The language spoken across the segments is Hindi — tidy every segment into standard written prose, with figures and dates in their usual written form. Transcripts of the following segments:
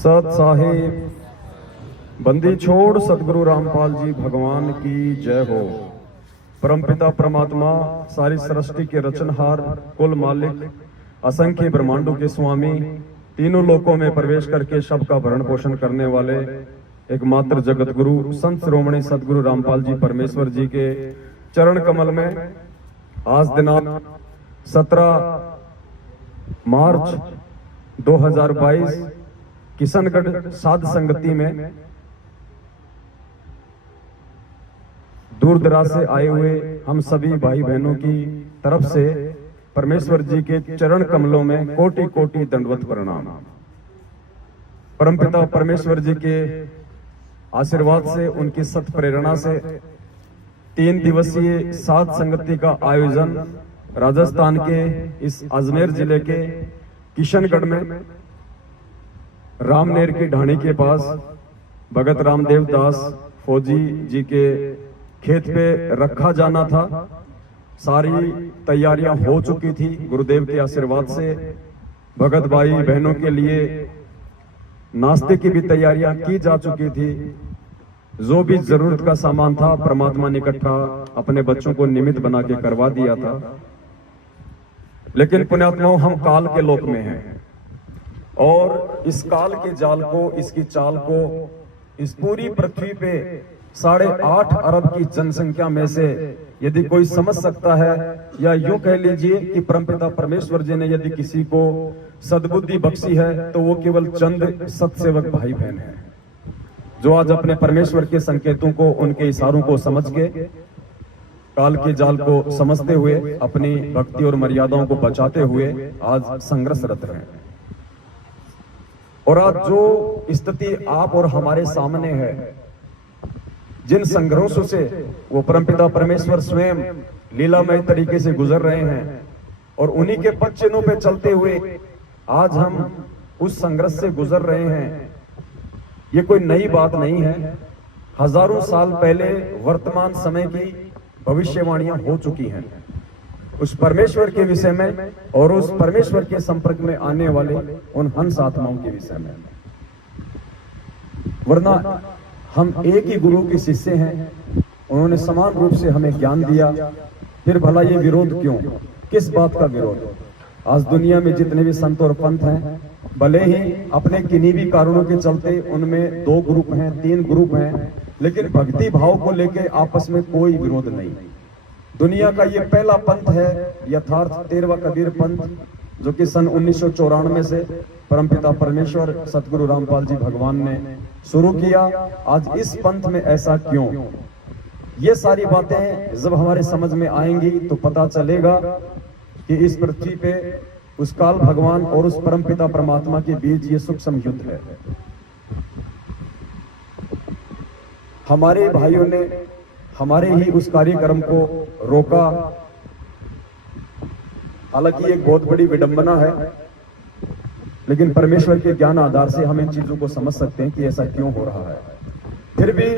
सत साहिब बंदी छोड़ सतगुरु रामपाल जी भगवान की जय हो। परमपिता परमात्मा सारी सृष्टि के रचनहार, कुल मालिक, असंख्य ब्रह्मांडों के स्वामी, तीनों लोकों में प्रवेश करके सबका भरण पोषण करने वाले एकमात्र जगत गुरु संत श्रोमणी सतगुरु रामपाल जी परमेश्वर जी के चरण कमल में आज दिनांक 17 मार्च 2022 किशनगढ़ साध संगति में दूर दराज से आए हुए हम सभी भाई बहनों की तरफ से परमेश्वर जी के चरण कमलों में कोटि कोटि दंडवत प्रणाम। परमपिता परमेश्वर जी के आशीर्वाद से, उनकी सत प्रेरणा से 3 दिवसीय साध संगति का आयोजन राजस्थान के इस अजमेर जिले के किशनगढ़ में रामनेर की ढाणी के पास भगत रामदेव दास फौजी जी के खेत पे रखा जाना था। सारी तैयारियां हो चुकी थी। गुरुदेव के आशीर्वाद से भगत भाई बहनों के लिए नाश्ते की भी तैयारियां की जा चुकी थी। जो भी जरूरत का सामान था परमात्मा ने इकट्ठा अपने बच्चों को निमित्त बना के करवा दिया था। लेकिन पुण्यात्माओं, हम काल के लोक में हैं और इस काल के जाल को, इसकी चाल को इस पूरी पृथ्वी पे 8.5 अरब की जनसंख्या में से यदि कोई समझ सकता है, या यूं कह लीजिए कि परमपिता परमेश्वर जी ने यदि किसी को सद्बुद्धि बख्शी है तो वो केवल चंद सत्सेवक भाई बहन हैं, जो आज अपने परमेश्वर के संकेतों को, उनके इशारों को समझ के काल के जाल को समझते हुए अपनी भक्ति और मर्यादाओं को बचाते हुए आज संघर्षरत हैं। और आज जो स्थिति आप और हमारे सामने है, जिन संघर्षों से वो परमपिता परमेश्वर स्वयं लीलामय तरीके से गुजर रहे हैं और उन्हीं के पद चिन्हों पे चलते हुए आज हम उस संघर्ष से गुजर रहे हैं, ये कोई नई बात नहीं है। हजारों साल पहले वर्तमान समय की भविष्यवाणियां हो चुकी हैं उस परमेश्वर के विषय में और उस परमेश्वर के संपर्क में आने वाले उन हंस आत्माओं के विषय में। वरना हम एक ही गुरु के शिष्य हैं, उन्होंने समान रूप से हमें ज्ञान दिया, फिर भला ये विरोध क्यों, किस बात का विरोध? आज दुनिया में जितने भी संत और पंथ हैं, भले ही अपने किन्हीं भी कारणों के चलते उनमें 2 ग्रुप हैं, 3 ग्रुप हैं, लेकिन भक्ति भाव को लेकर आपस में कोई विरोध नहीं। दुनिया का ये पहला पंथ है यथार्थ 13वां कबीर पंथ, जो कि सन 1994 से परमपिता परमेश्वर सतगुरु रामपाल जी भगवान ने शुरू किया। आज इस पंथ में ऐसा क्यों? ये सारी बातें जब हमारे समझ में आएंगी तो पता चलेगा कि इस पृथ्वी पे उस काल भगवान और उस परमपिता परमात्मा के बीच ये सूक्ष्म युद्ध है। हमारे भाइयों ने हमारे ही उस कार्यक्रम को रोका। हालांकि एक बहुत बड़ी विडंबना है, लेकिन परमेश्वर के ज्ञान आधार से हम इन चीजों को समझ सकते हैं कि ऐसा क्यों हो रहा है। फिर भी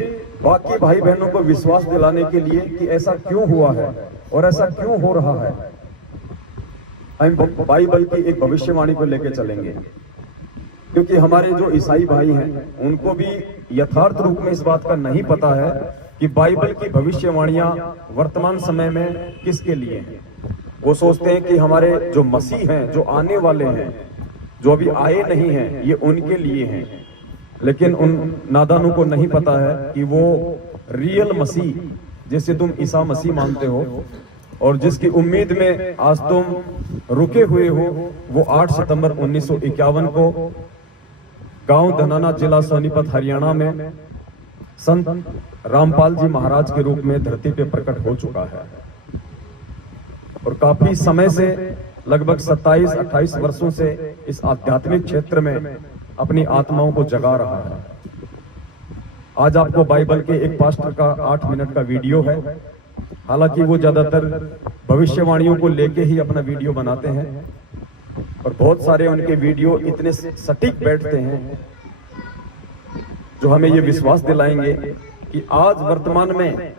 बाकी भाई बहनों को विश्वास दिलाने के लिए कि ऐसा क्यों हुआ है और ऐसा क्यों हो रहा है, हम बाइबल की एक भविष्यवाणी को लेकर चलेंगे। क्योंकि हमारे जो ईसाई भाई हैं उनको भी यथार्थ रूप में इस बात का नहीं पता है कि बाइबल की भविष्यवाणियां वर्तमान समय में किसके लिए हैं। वो सोचते हैं कि हमारे जो मसीह हैं, जो आने वाले हैं, जो अभी आए नहीं हैं, ये उनके लिए हैं। लेकिन उन नादानों को नहीं पता है कि वो रियल मसीह, जिसे तुम ईसा मसीह मानते हो और जिसकी उम्मीद में आज तुम रुके हुए हो, वो 8 सितंबर 1951 को गांव धनाना, जिला सोनीपत, हरियाणा में संत रामपाल जी महाराज के रूप में धरती पे प्रकट हो चुका है। और काफी समय से, लगभग 27-28 वर्षों से इस आध्यात्मिक क्षेत्र में अपनी आत्माओं को जगा रहा है। आज आपको बाइबल के एक पास्टर का 8 मिनट का वीडियो है। हालांकि वो ज्यादातर भविष्यवाणियों को लेके ही अपना वीडियो बनाते हैं और बहुत सारे उनके वीडियो इतने सटीक बैठते हैं जो हमें ये विश्वास दिलाएंगे कि आज वर्तमान में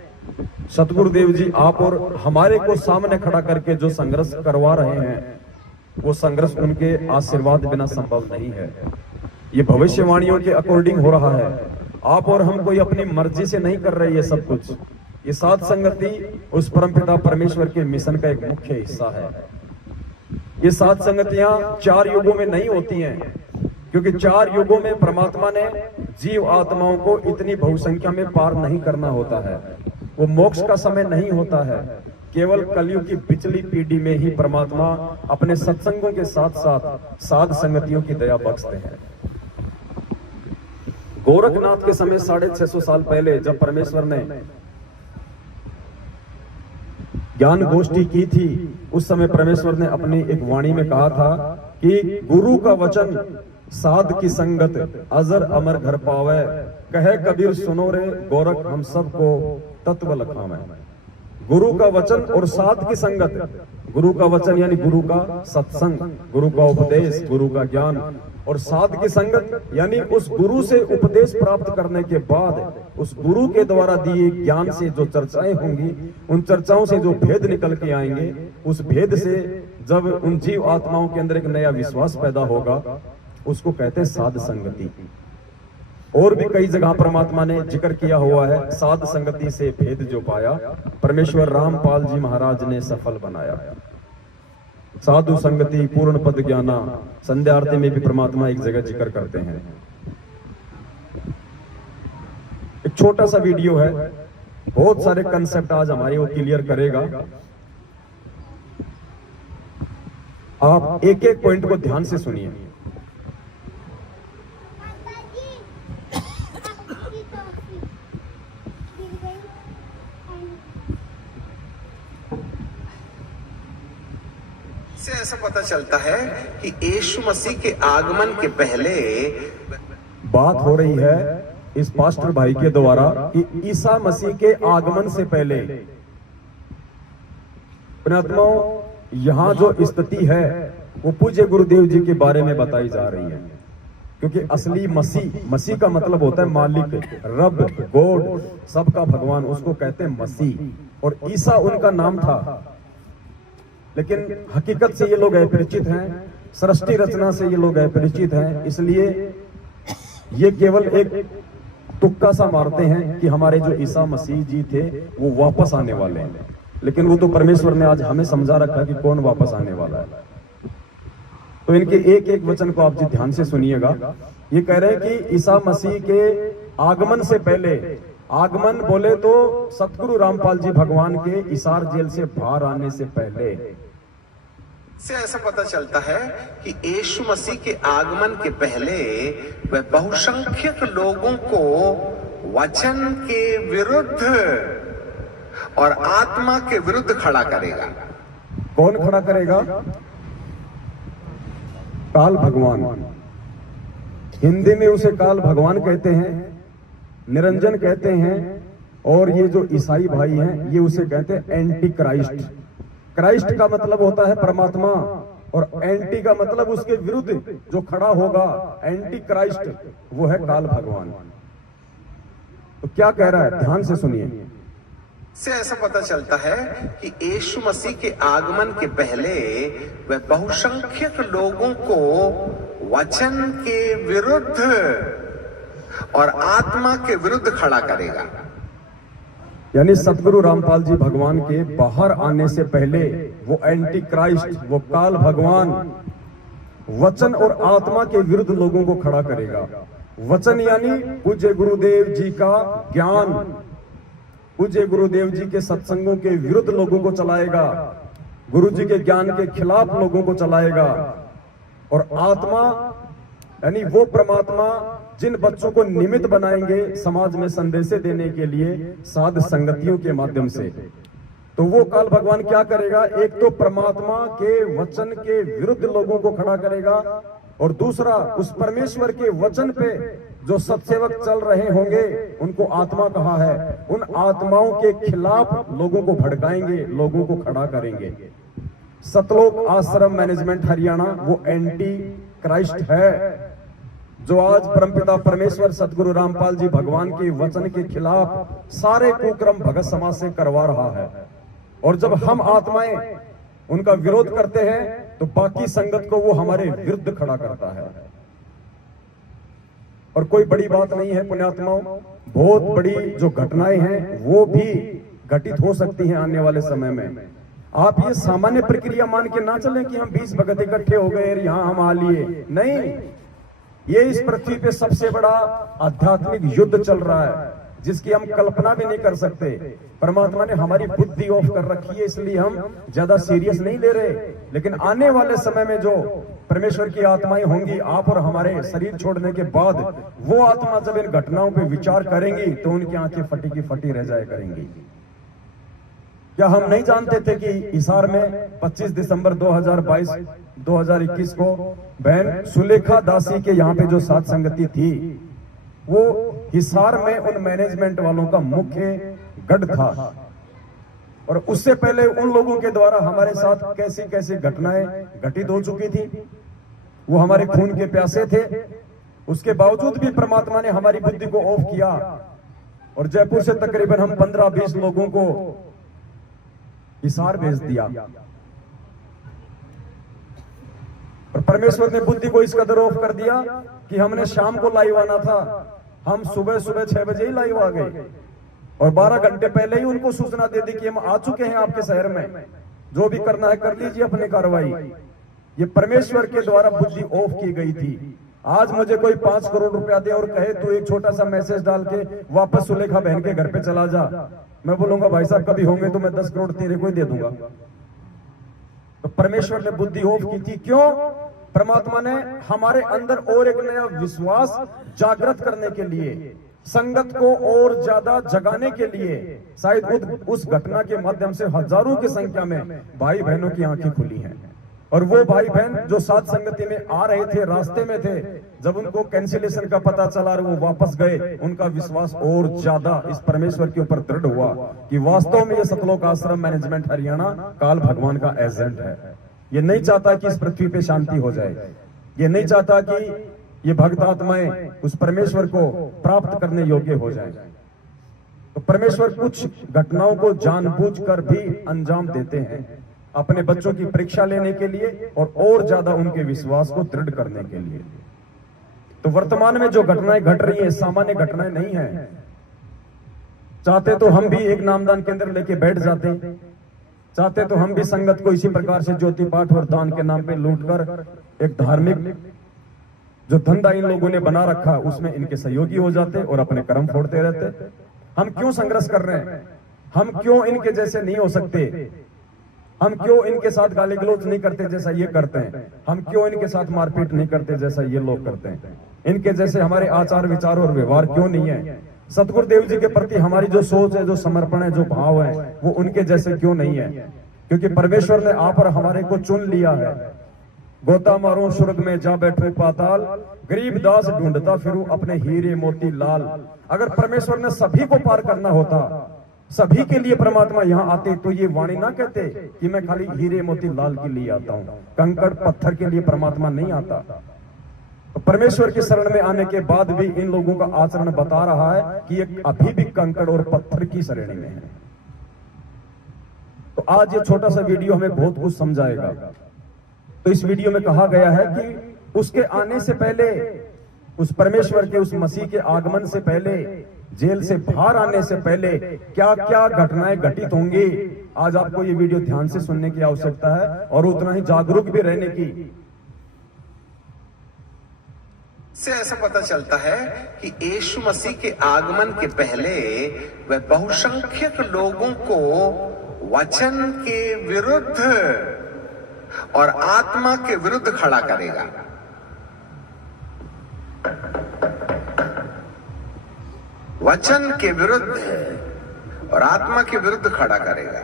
सतगुरुदेव जी आप और हमारे को सामने खड़ा करके जो संघर्ष करवा रहे हैं, वो संघर्ष उनके आशीर्वाद बिना संभव नहीं है। ये भविष्यवाणियों के अकॉर्डिंग हो रहा है। आप और हम कोई अपनी मर्जी से नहीं कर रहे ये सब कुछ। ये साध संगति उस परमपिता परमेश्वर के मिशन का एक मुख्य हिस्सा है। ये साध संगतियां 4 युगों में नहीं होती हैं, क्योंकि 4 युगों में परमात्मा ने जीव आत्माओं को इतनी बहुसंख्या में पार नहीं करना होता है। वो मोक्ष का समय नहीं होता है। केवल कलयुग की पिछली पीढ़ी में ही परमात्मा अपने सत्संगों के साथ साथ साध संगतियों की दया बख्शते हैं। गोरखनाथ के समय 650 साल पहले जब परमेश्वर ने ज्ञान गोष्ठी की थी, उस समय परमेश्वर ने अपनी एक वाणी में कहा था कि गुरु का वचन साध की संगत अजर अमर घर पावे, कहे कबीर सुनो रे गोरख हम सबको तत्व लखावे। गुरु का वचन और साध की संगत, गुरु का वचन यानी गुरु का सत्संग, गुरु का उपदेश, गुरु का ज्ञान, और साध की संगत यानी उस गुरु से उपदेश प्राप्त करने के बाद उस गुरु के द्वारा दिए ज्ञान से जो चर्चाएं होंगी, उन चर्चाओं से जो भेद निकल के आएंगे, उस भेद से जब उन जीव आत्माओं के अंदर एक नया विश्वास पैदा होगा, उसको कहते हैं साध संगति। और भी कई जगह परमात्मा ने जिक्र किया हुआ है, साध संगति से भेद जो पाया परमेश्वर रामपाल जी महाराज ने सफल बनाया। साधु संगति पूर्ण पद ज्ञाना, संध्या आरती में भी परमात्मा एक जगह जिक्र करते हैं। एक छोटा सा वीडियो है, बहुत सारे कंसेप्ट आज हमारे वो क्लियर करेगा। आप एक एक पॉइंट को ध्यान से सुनिए। से ऐसा पता चलता है कि यीशु मसीह के आगमन के पहले बात हो रही है इस पास्टर भाई के द्वारा कि ईसा मसीह के आगमन से पहले पुण्यात्माओं यहां जो स्थिति है वो पूज्य गुरुदेव जी के बारे में बताई जा रही है। क्योंकि असली मसीह का मतलब होता है मालिक, रब, गॉड, सबका भगवान, उसको कहते हैं मसीह। और ईसा उनका नाम था, लेकिन हकीकत से ये लोग अपरिचित हैं, सृष्टि रचना से ये लोग अपरिचित हैं, इसलिए ये केवल एक तुक्का सा मारते हैं कि हमारे जो ईसा मसीह जी थे वो वापस आने वाले हैं। लेकिन वो तो परमेश्वर ने आज हमें समझा रखा कि कौन वापस आने वाला है। तो इनके एक एक वचन को आप जी ध्यान से सुनिएगा। ये कह रहे हैं कि ईसा मसीह के आगमन से पहले, आगमन बोले तो सतगुरु रामपाल जी भगवान के इसार जेल से बाहर आने से पहले से ऐसा पता चलता है कि यीशु मसीह के आगमन के पहले वह बहुसंख्यक लोगों को वचन के विरुद्ध और आत्मा के विरुद्ध खड़ा करेगा। कौन खड़ा करेगा? काल भगवान। हिंदी में उसे काल भगवान कहते हैं, निरंजन कहते हैं, और ये जो ईसाई भाई हैं ये उसे कहते हैं एंटी क्राइस्ट। क्राइस्ट का मतलब होता है परमात्मा, और एंटी का मतलब उसके विरुद्ध जो खड़ा होगा, एंटी क्राइस्ट, वो है काल भगवान। तो क्या कह रहा है, ध्यान से सुनिए। से ऐसा पता चलता है कि यीशु मसीह के आगमन के पहले वह बहुसंख्यक लोगों को वचन के विरुद्ध और आत्मा के विरुद्ध खड़ा करेगा। यानी सतगुरु रामपाल जी भगवान के बाहर आने से पहले वो एंटी क्राइस्ट, वो काल भगवान वचन और आत्मा के विरुद्ध लोगों को खड़ा करेगा। वचन यानी पूज्य गुरुदेव जी का ज्ञान, पूज्य गुरुदेव जी के सत्संगों के विरुद्ध लोगों को चलाएगा, गुरु जी के ज्ञान के खिलाफ लोगों को चलाएगा। और आत्मा यानी वो परमात्मा जिन बच्चों को निमित्त बनाएंगे समाज में संदेश देने के लिए साध संगतियों के माध्यम से, तो वो काल भगवान क्या करेगा? एक तो परमात्मा के वचन के विरुद्ध लोगों को खड़ा करेगा, और दूसरा उस परमेश्वर के वचन पे जो सत्सेवक चल रहे होंगे, उनको आत्मा कहा है, उन आत्माओं के खिलाफ लोगों को भड़काएंगे, लोगों को खड़ा करेंगे। सतलोक आश्रम मैनेजमेंट हरियाणा वो एंटी क्राइस्ट है, जो आज परमपिता परमेश्वर सतगुरु रामपाल जी भगवान के वचन के खिलाफ सारे कुक्रम भगत समाज से करवा रहा है। और जब हम आत्माएं उनका विरोध करते हैं तो बाकी संगत को वो हमारे विरुद्ध खड़ा करता है। और कोई बड़ी बात नहीं है पुण्यात्माओं, बहुत बड़ी जो घटनाएं हैं वो भी घटित हो सकती हैं आने वाले समय में। आप ये सामान्य प्रक्रिया मान के ना चलें कि हम 20 भगत इकट्ठे हो गए यहां हम आ लिए, नहीं, ये इस पृथ्वी पे सबसे बड़ा आध्यात्मिक युद्ध चल रहा है जिसकी हम कल्पना भी नहीं कर सकते। परमात्मा ने हमारी बुद्धि ऑफ कर रखी है, इसलिए हम ज्यादा सीरियस नहीं ले रहे। लेकिन आने वाले समय में जो परमेश्वर की आत्माएं होंगी, आप और हमारे शरीर छोड़ने के बाद, वो आत्मा जब इन घटनाओं पे विचार करेंगी तो उनकी आंखें फटी की फटी रह जाया करेंगी। क्या हम नहीं जानते थे कि हिसार में 25 दिसंबर 2021 को बहन सुलेखा दासी के यहाँ पे जो साथ संगति थी, वो हिसार में उन मैनेजमेंट वालों का मुख्य गढ़ था। और उससे पहले उन लोगों के द्वारा हमारे साथ कैसी कैसी घटनाएं घटित हो चुकी थी, वो हमारे खून के प्यासे थे। उसके बावजूद भी परमात्मा ने हमारी बुद्धि को ऑफ किया और जयपुर से तकरीबन हम 15-20 लोगों को हिसार भेज दिया। और परमेश्वर ने बुद्धि को इस कदर ऑफ कर दिया कि हमने शाम को लाइव आना था, हम सुबह 6 बजे ही लाइव आ गए और 12 घंटे पहले ही उनको सूचना दे दी कि हम आ चुके हैं आपके शहर में, जो भी करना है कर लीजिए अपनी कार्रवाई। ये परमेश्वर के द्वारा बुद्धि ऑफ की गई थी। आज मुझे कोई 5 करोड़ रुपया दे और कहे तू एक छोटा सा मैसेज डाल के वापस सुलेखा बहन के घर पे चला जा, मैं बोलूंगा भाई साहब कभी होंगे तो मैं 10 करोड़ तेरे को ही दे दूंगा। तो परमेश्वर ने बुद्धि ऑफ की थी। क्यों? परमात्मा ने हमारे अंदर और एक नया विश्वास जागृत करने के लिए, संगत को और ज्यादा जगाने के लिए। शायद उस घटना के माध्यम से हजारों की संख्या में भाई बहनों की आंखें खुली हैं। और वो भाई बहन जो साथ संगति में आ रहे थे, रास्ते में थे, जब उनको कैंसिलेशन का पता चला और वो वापस गए, उनका विश्वास और ज्यादा इस परमेश्वर के ऊपर दृढ़ हुआ कि वास्तव में ये सतलोक आश्रम मैनेजमेंट हरियाणा काल भगवान का एजेंट है। ये नहीं चाहता कि इस पृथ्वी पे शांति हो जाए, ये नहीं चाहता कि ये भक्त आत्माएं उस परमेश्वर को प्राप्त करने योग्य हो जाए। तो परमेश्वर कुछ घटनाओं को जानबूझकर भी अंजाम देते हैं अपने बच्चों की परीक्षा लेने के लिए और ज्यादा उनके विश्वास को दृढ़ करने के लिए। तो वर्तमान में जो घटनाएं घट रही हैं सामान्य घटनाएं नहीं है। चाहते तो हम भी एक नामदान केंद्र लेके बैठ जाते, चाहते तो हम भी संगत को इसी प्रकार से ज्योति पाठ और दान के नाम पे लूटकर एक धार्मिक जो धंधा इन लोगों ने बना रखा उसमें इनके सहयोगी हो जाते और अपने कर्म फोड़ते रहते। हम क्यों संघर्ष कर रहे हैं? हम क्यों इनके जैसे नहीं हो सकते? हम क्यों इनके साथ गाली गलौज नहीं करते जैसा ये करते हैं? हम क्यों इनके साथ मारपीट नहीं करते जैसा ये लोग करते हैं? इनके जैसे हमारे आचार विचार और व्यवहार क्यों नहीं है? सतगुरुदेव जी के प्रति हमारी जो सोच है, जो समर्पण है, जो भाव है, वो उनके जैसे क्यों नहीं है? क्योंकि परमेश्वर ने आप और हमारे को चुन लिया है। गोता मारो स्वर्ग में जा बैठूं पाताल, गरीब दास ढूंढता फिरूं अपने हीरे मोती लाल। अगर परमेश्वर ने सभी को पार करना होता, सभी के लिए परमात्मा यहाँ आते, तो ये वाणी ना कहते कि मैं खाली हीरे मोती लाल के लिए आता हूँ, कंकड़ पत्थर के लिए परमात्मा नहीं आता। तो परमेश्वर की शरण में आने के बाद भी इन लोगों का आचरण बता रहा है कि ये अभी भी कंकड़ और पत्थर की श्रेणी में है। तो आज ये छोटा सा वीडियो हमें बहुत कुछ समझाएगा। तो इस वीडियो में कहा गया है कि उसके आने से पहले, उस परमेश्वर के, उस मसीह के आगमन से पहले, जेल से बाहर आने से पहले क्या क्या घटनाएं घटित होंगी। आज आपको ये वीडियो ध्यान से सुनने की आवश्यकता है और उतना ही जागरूक भी रहने की। से ऐसा पता चलता है कि यीशु मसीह के आगमन के पहले वह बहुसंख्यक लोगों को वचन के विरुद्ध और आत्मा के विरुद्ध खड़ा करेगा। वचन के विरुद्ध और आत्मा के विरुद्ध खड़ा करेगा।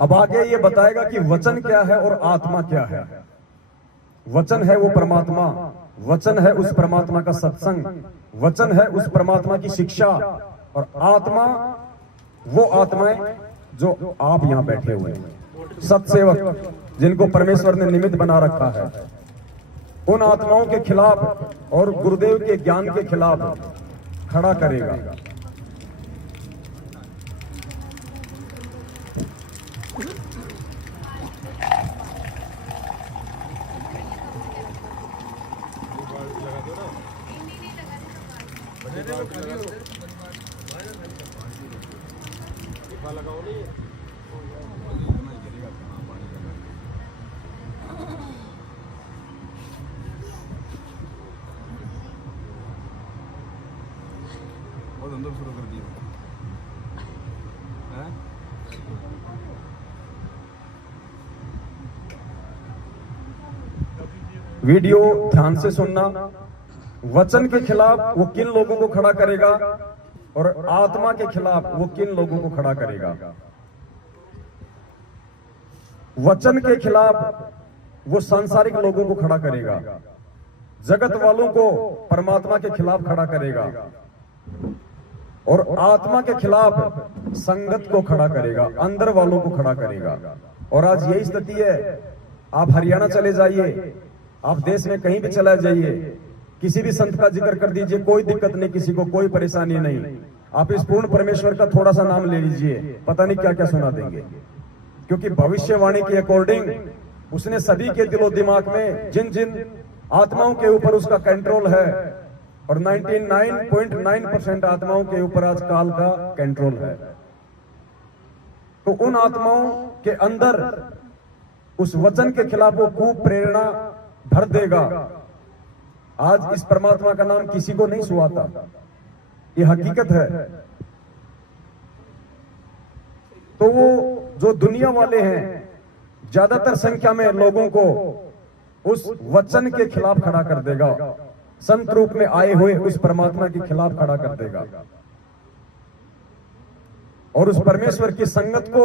अब आगे ये बताएगा कि वचन क्या है और आत्मा क्या है। वचन है वो परमात्मा, वचन है उस परमात्मा का सत्संग, वचन है उस परमात्मा की शिक्षा, और आत्मा वो आत्माएं जो आप यहां बैठे हुए हैं, सत्सेवक जिनको परमेश्वर ने निमित्त बना रखा है। उन आत्माओं के खिलाफ और गुरुदेव के ज्ञान के खिलाफ खड़ा करेगा। बहुत अंदर शुरू कर दिया हैं? वीडियो ध्यान से सुनना। वचन के खिलाफ वो किन लोगों को खड़ा करेगा और आत्मा के खिलाफ वो किन लोगों को खड़ा करेगा। वचन के खिलाफ वो सांसारिक लोगों को खड़ा करेगा, जगत वालों को परमात्मा के खिलाफ खड़ा करेगा, और आत्मा के खिलाफ संगत को खड़ा करेगा, अंदर वालों को खड़ा करेगा। और आज यही स्थिति है। आप हरियाणा चले जाइए, आप देश में कहीं भी चला जाइए, किसी भी संत का जिक्र कर दीजिए, कोई दिक्कत नहीं, किसी को कोई परेशानी नहीं। आप इस पूर्ण परमेश्वर का थोड़ा सा नाम ले लीजिए, पता नहीं क्या क्या सुना देंगे। क्योंकि भविष्यवाणी के अकॉर्डिंग उसने सभी के दिलो दिमाग में जिन जिन आत्माओं के ऊपर उसका कंट्रोल है, और 99.9% आत्माओं के ऊपर आज काल का कंट्रोल है, तो उन आत्माओं के अंदर उस वचन के खिलाफ वो खूब प्रेरणा भर देगा। आज इस परमात्मा का नाम किसी को नहीं सुहाता, ये हकीकत है। तो वो जो दुनिया वाले हैं, ज्यादातर संख्या में लोगों को उस वचन के खिलाफ खड़ा कर देगा, संत रूप में आए हुए उस परमात्मा के खिलाफ खड़ा कर देगा, और उस परमेश्वर की संगत को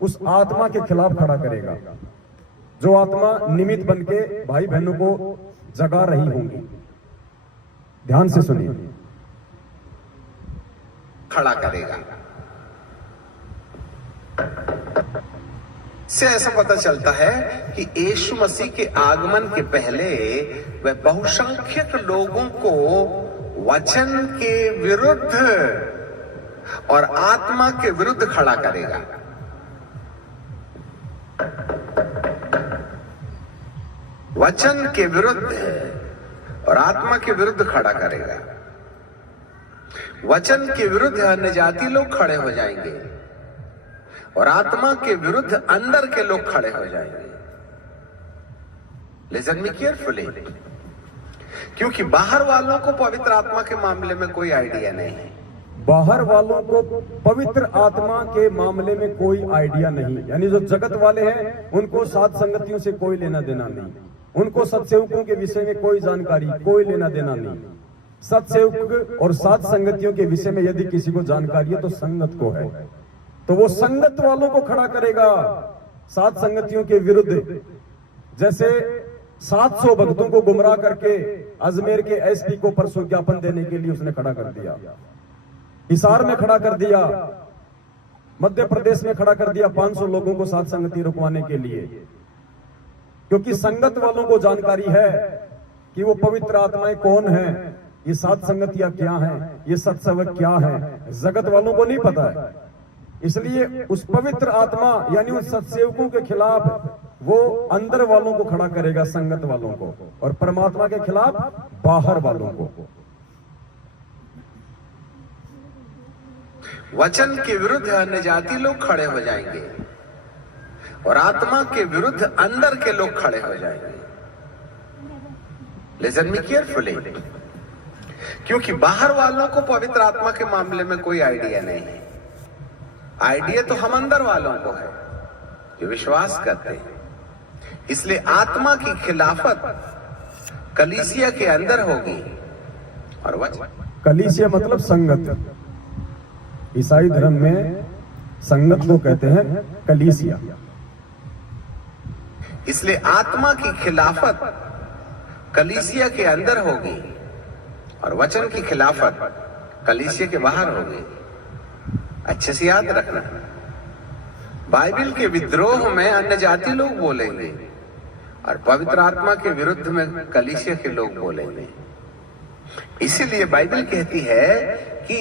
उस आत्मा के खिलाफ खड़ा करेगा, जो आत्मा निमित्त बन के भाई बहनों को जगा रही होंगी। ध्यान से सुनिए। खड़ा करेगा। से ऐसा पता चलता है कि यीशु मसीह के आगमन के पहले वह बहुसंख्यक लोगों को वचन के विरुद्ध और आत्मा के विरुद्ध खड़ा करेगा। वचन के विरुद्ध और आत्मा के विरुद्ध खड़ा करेगा। वचन के विरुद्ध अन्य जाति लोग खड़े हो जाएंगे और आत्मा के विरुद्ध अंदर के लोग खड़े हो जाएंगे। लिसन मी केयरफुली, क्योंकि बाहर वालों को पवित्र आत्मा के मामले में कोई आइडिया नहीं है। बाहर वालों को पवित्र आत्मा के मामले में कोई आइडिया नहीं, यानी जो जगत वाले हैं उनको सात संगतियों से कोई लेना देना नहीं, उनको सत्सेवकों के विषय में कोई जानकारी, कोई लेना देना नहीं। सत्सेवक और सात संगतियों के विषय में यदि किसी को जानकारी है तो संगत को है, तो वो संगत वालों को खड़ा करेगा सात संगतियों के विरुद्ध। जैसे 700 भक्तों को गुमराह करके अजमेर के एसपी को परसों ज्ञापन देने के लिए उसने खड़ा कर दिया, हिसार में खड़ा कर दिया, मध्य प्रदेश में खड़ा कर दिया 500 लोगों को सात संगति रुकवाने के लिए, क्योंकि संगत वालों को जानकारी है कि वो पवित्र आत्माएं कौन है, ये सात संगतियां क्या हैं, ये सत्सेवक क्या है, जगत वालों को नहीं पता है। इसलिए उस पवित्र आत्मा यानी उन सत्सेवकों के खिलाफ वो अंदर वालों को खड़ा करेगा, संगत वालों को, और परमात्मा के खिलाफ बाहर वालों को। वचन के विरुद्ध अन्य जाति लोग खड़े हो जाएंगे और आत्मा के विरुद्ध अंदर के लोग खड़े हो जाएंगे। लिसन मी केयरफुली, क्योंकि बाहर वालों को पवित्र आत्मा के मामले में कोई आइडिया नहीं है। आइडिया तो हम अंदर वालों को है जो विश्वास करते हैं। इसलिए आत्मा की खिलाफत कलीसिया के अंदर होगी और वचन। कलीसिया मतलब संगत, ईसाई धर्म में संगत को कहते हैं कलीसिया। इसलिए आत्मा की खिलाफत कलीसिया के अंदर होगी और वचन की खिलाफत कलीसिया के बाहर होगी। अच्छे से याद रखना, बाइबल के विद्रोह में अन्य जाति लोग बोलेंगे और पवित्र आत्मा के विरुद्ध में कलीसिया के लोग बोलेंगे। इसीलिए बाइबल कहती है कि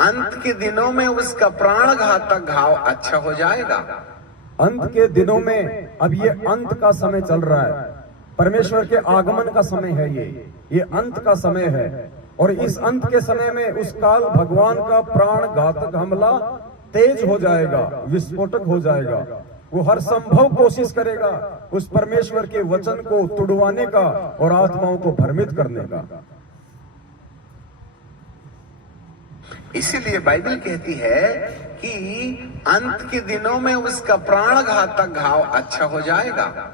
अंत के दिनों में उसका प्राण घातक घाव अच्छा हो जाएगा। अंत के दिनों में, अब ये अंत का समय चल रहा है, परमेश्वर के आगमन का समय है, ये अंत का समय है। और इस अंत के समय में उस काल भगवान का प्राण घातक हमला तेज हो जाएगा, विस्फोटक हो जाएगा। वो हर संभव कोशिश करेगा उस परमेश्वर के वचन को तुड़वाने का और आत्माओं को भ्रमित करने का। इसीलिए बाइबल कहती है कि अंत के दिनों में उसका प्राण घातक घाव अच्छा हो जाएगा।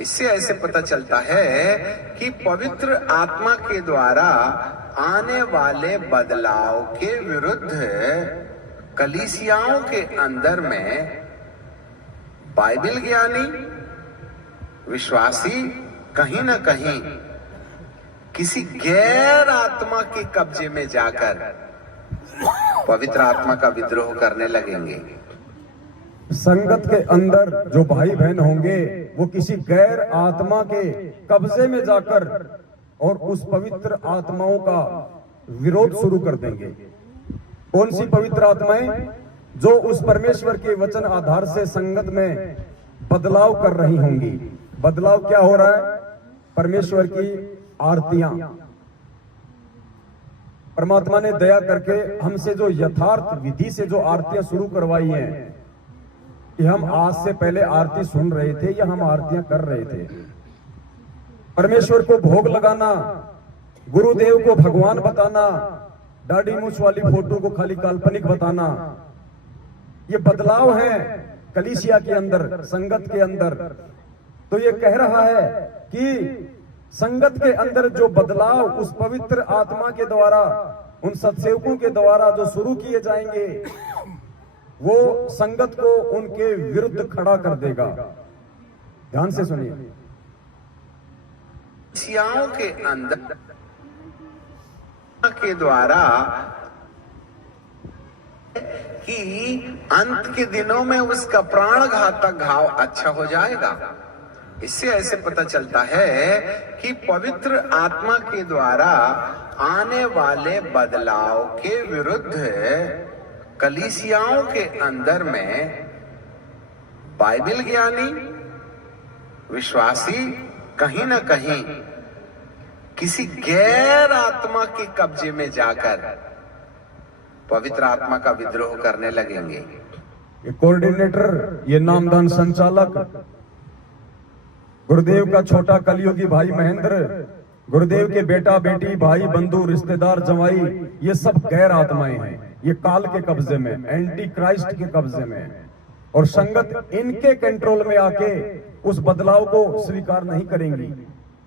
इससे ऐसे पता चलता है कि पवित्र आत्मा के द्वारा आने वाले बदलाव के विरुद्ध कलीसियाओं के अंदर में बाइबल ज्ञानी विश्वासी कहीं ना कहीं किसी गैर आत्मा के कब्जे में जाकर पवित्र आत्मा का विद्रोह करने लगेंगे। संगत के अंदर जो भाई बहन होंगे वो किसी गैर आत्मा के कब्जे में जाकर और उस पवित्र आत्माओं का विरोध शुरू कर देंगे। कौन सी पवित्र आत्माएं? जो उस परमेश्वर के वचन आधार से संगत में बदलाव कर रही होंगी। बदलाव क्या हो रहा है? परमेश्वर की आरतियां। परमात्मा ने दया करके हमसे जो यथार्थ विधि से जो आरतियां शुरू करवाई हैं कि हम आज से पहले आरती सुन रहे थे या हम आरतियां कर रहे थे। परमेश्वर को भोग लगाना, गुरुदेव को भगवान बताना, दाढ़ी मूछ वाली फोटो को खाली काल्पनिक बताना, ये बदलाव है कलीसिया के अंदर, संगत के अंदर। तो ये कह रहा है कि संगत के अंदर जो बदलाव उस पवित्र आत्मा के द्वारा, उन सत्सेवकों के द्वारा जो शुरू किए जाएंगे, वो संगत को उनके विरुद्ध खड़ा कर देगा। ध्यान से सुनिए। कलीसियाओं के अंदर के द्वारा कि अंत के दिनों में उसका प्राण घातक घाव अच्छा हो जाएगा। इससे ऐसे पता चलता है कि पवित्र आत्मा के द्वारा आने वाले बदलाव के विरुद्ध कलीसियाओं के अंदर में बाइबल ज्ञानी विश्वासी कहीं ना कहीं किसी गैर आत्मा के कब्जे में जाकर पवित्र आत्मा का विद्रोह करने लगेंगे। ये कोऑर्डिनेटर, ये नामदान संचालक, गुरुदेव का छोटा कलयुगी भाई महेंद्र, गुरुदेव के बेटा बेटी, भाई बंधु, रिश्तेदार, जवाई, ये सब गैर आत्माएं हैं। ये काल के कब्जे में, एंटी क्राइस्ट के कब्जे में, और संगत इनके कंट्रोल में आके उस बदलाव को स्वीकार नहीं करेंगी।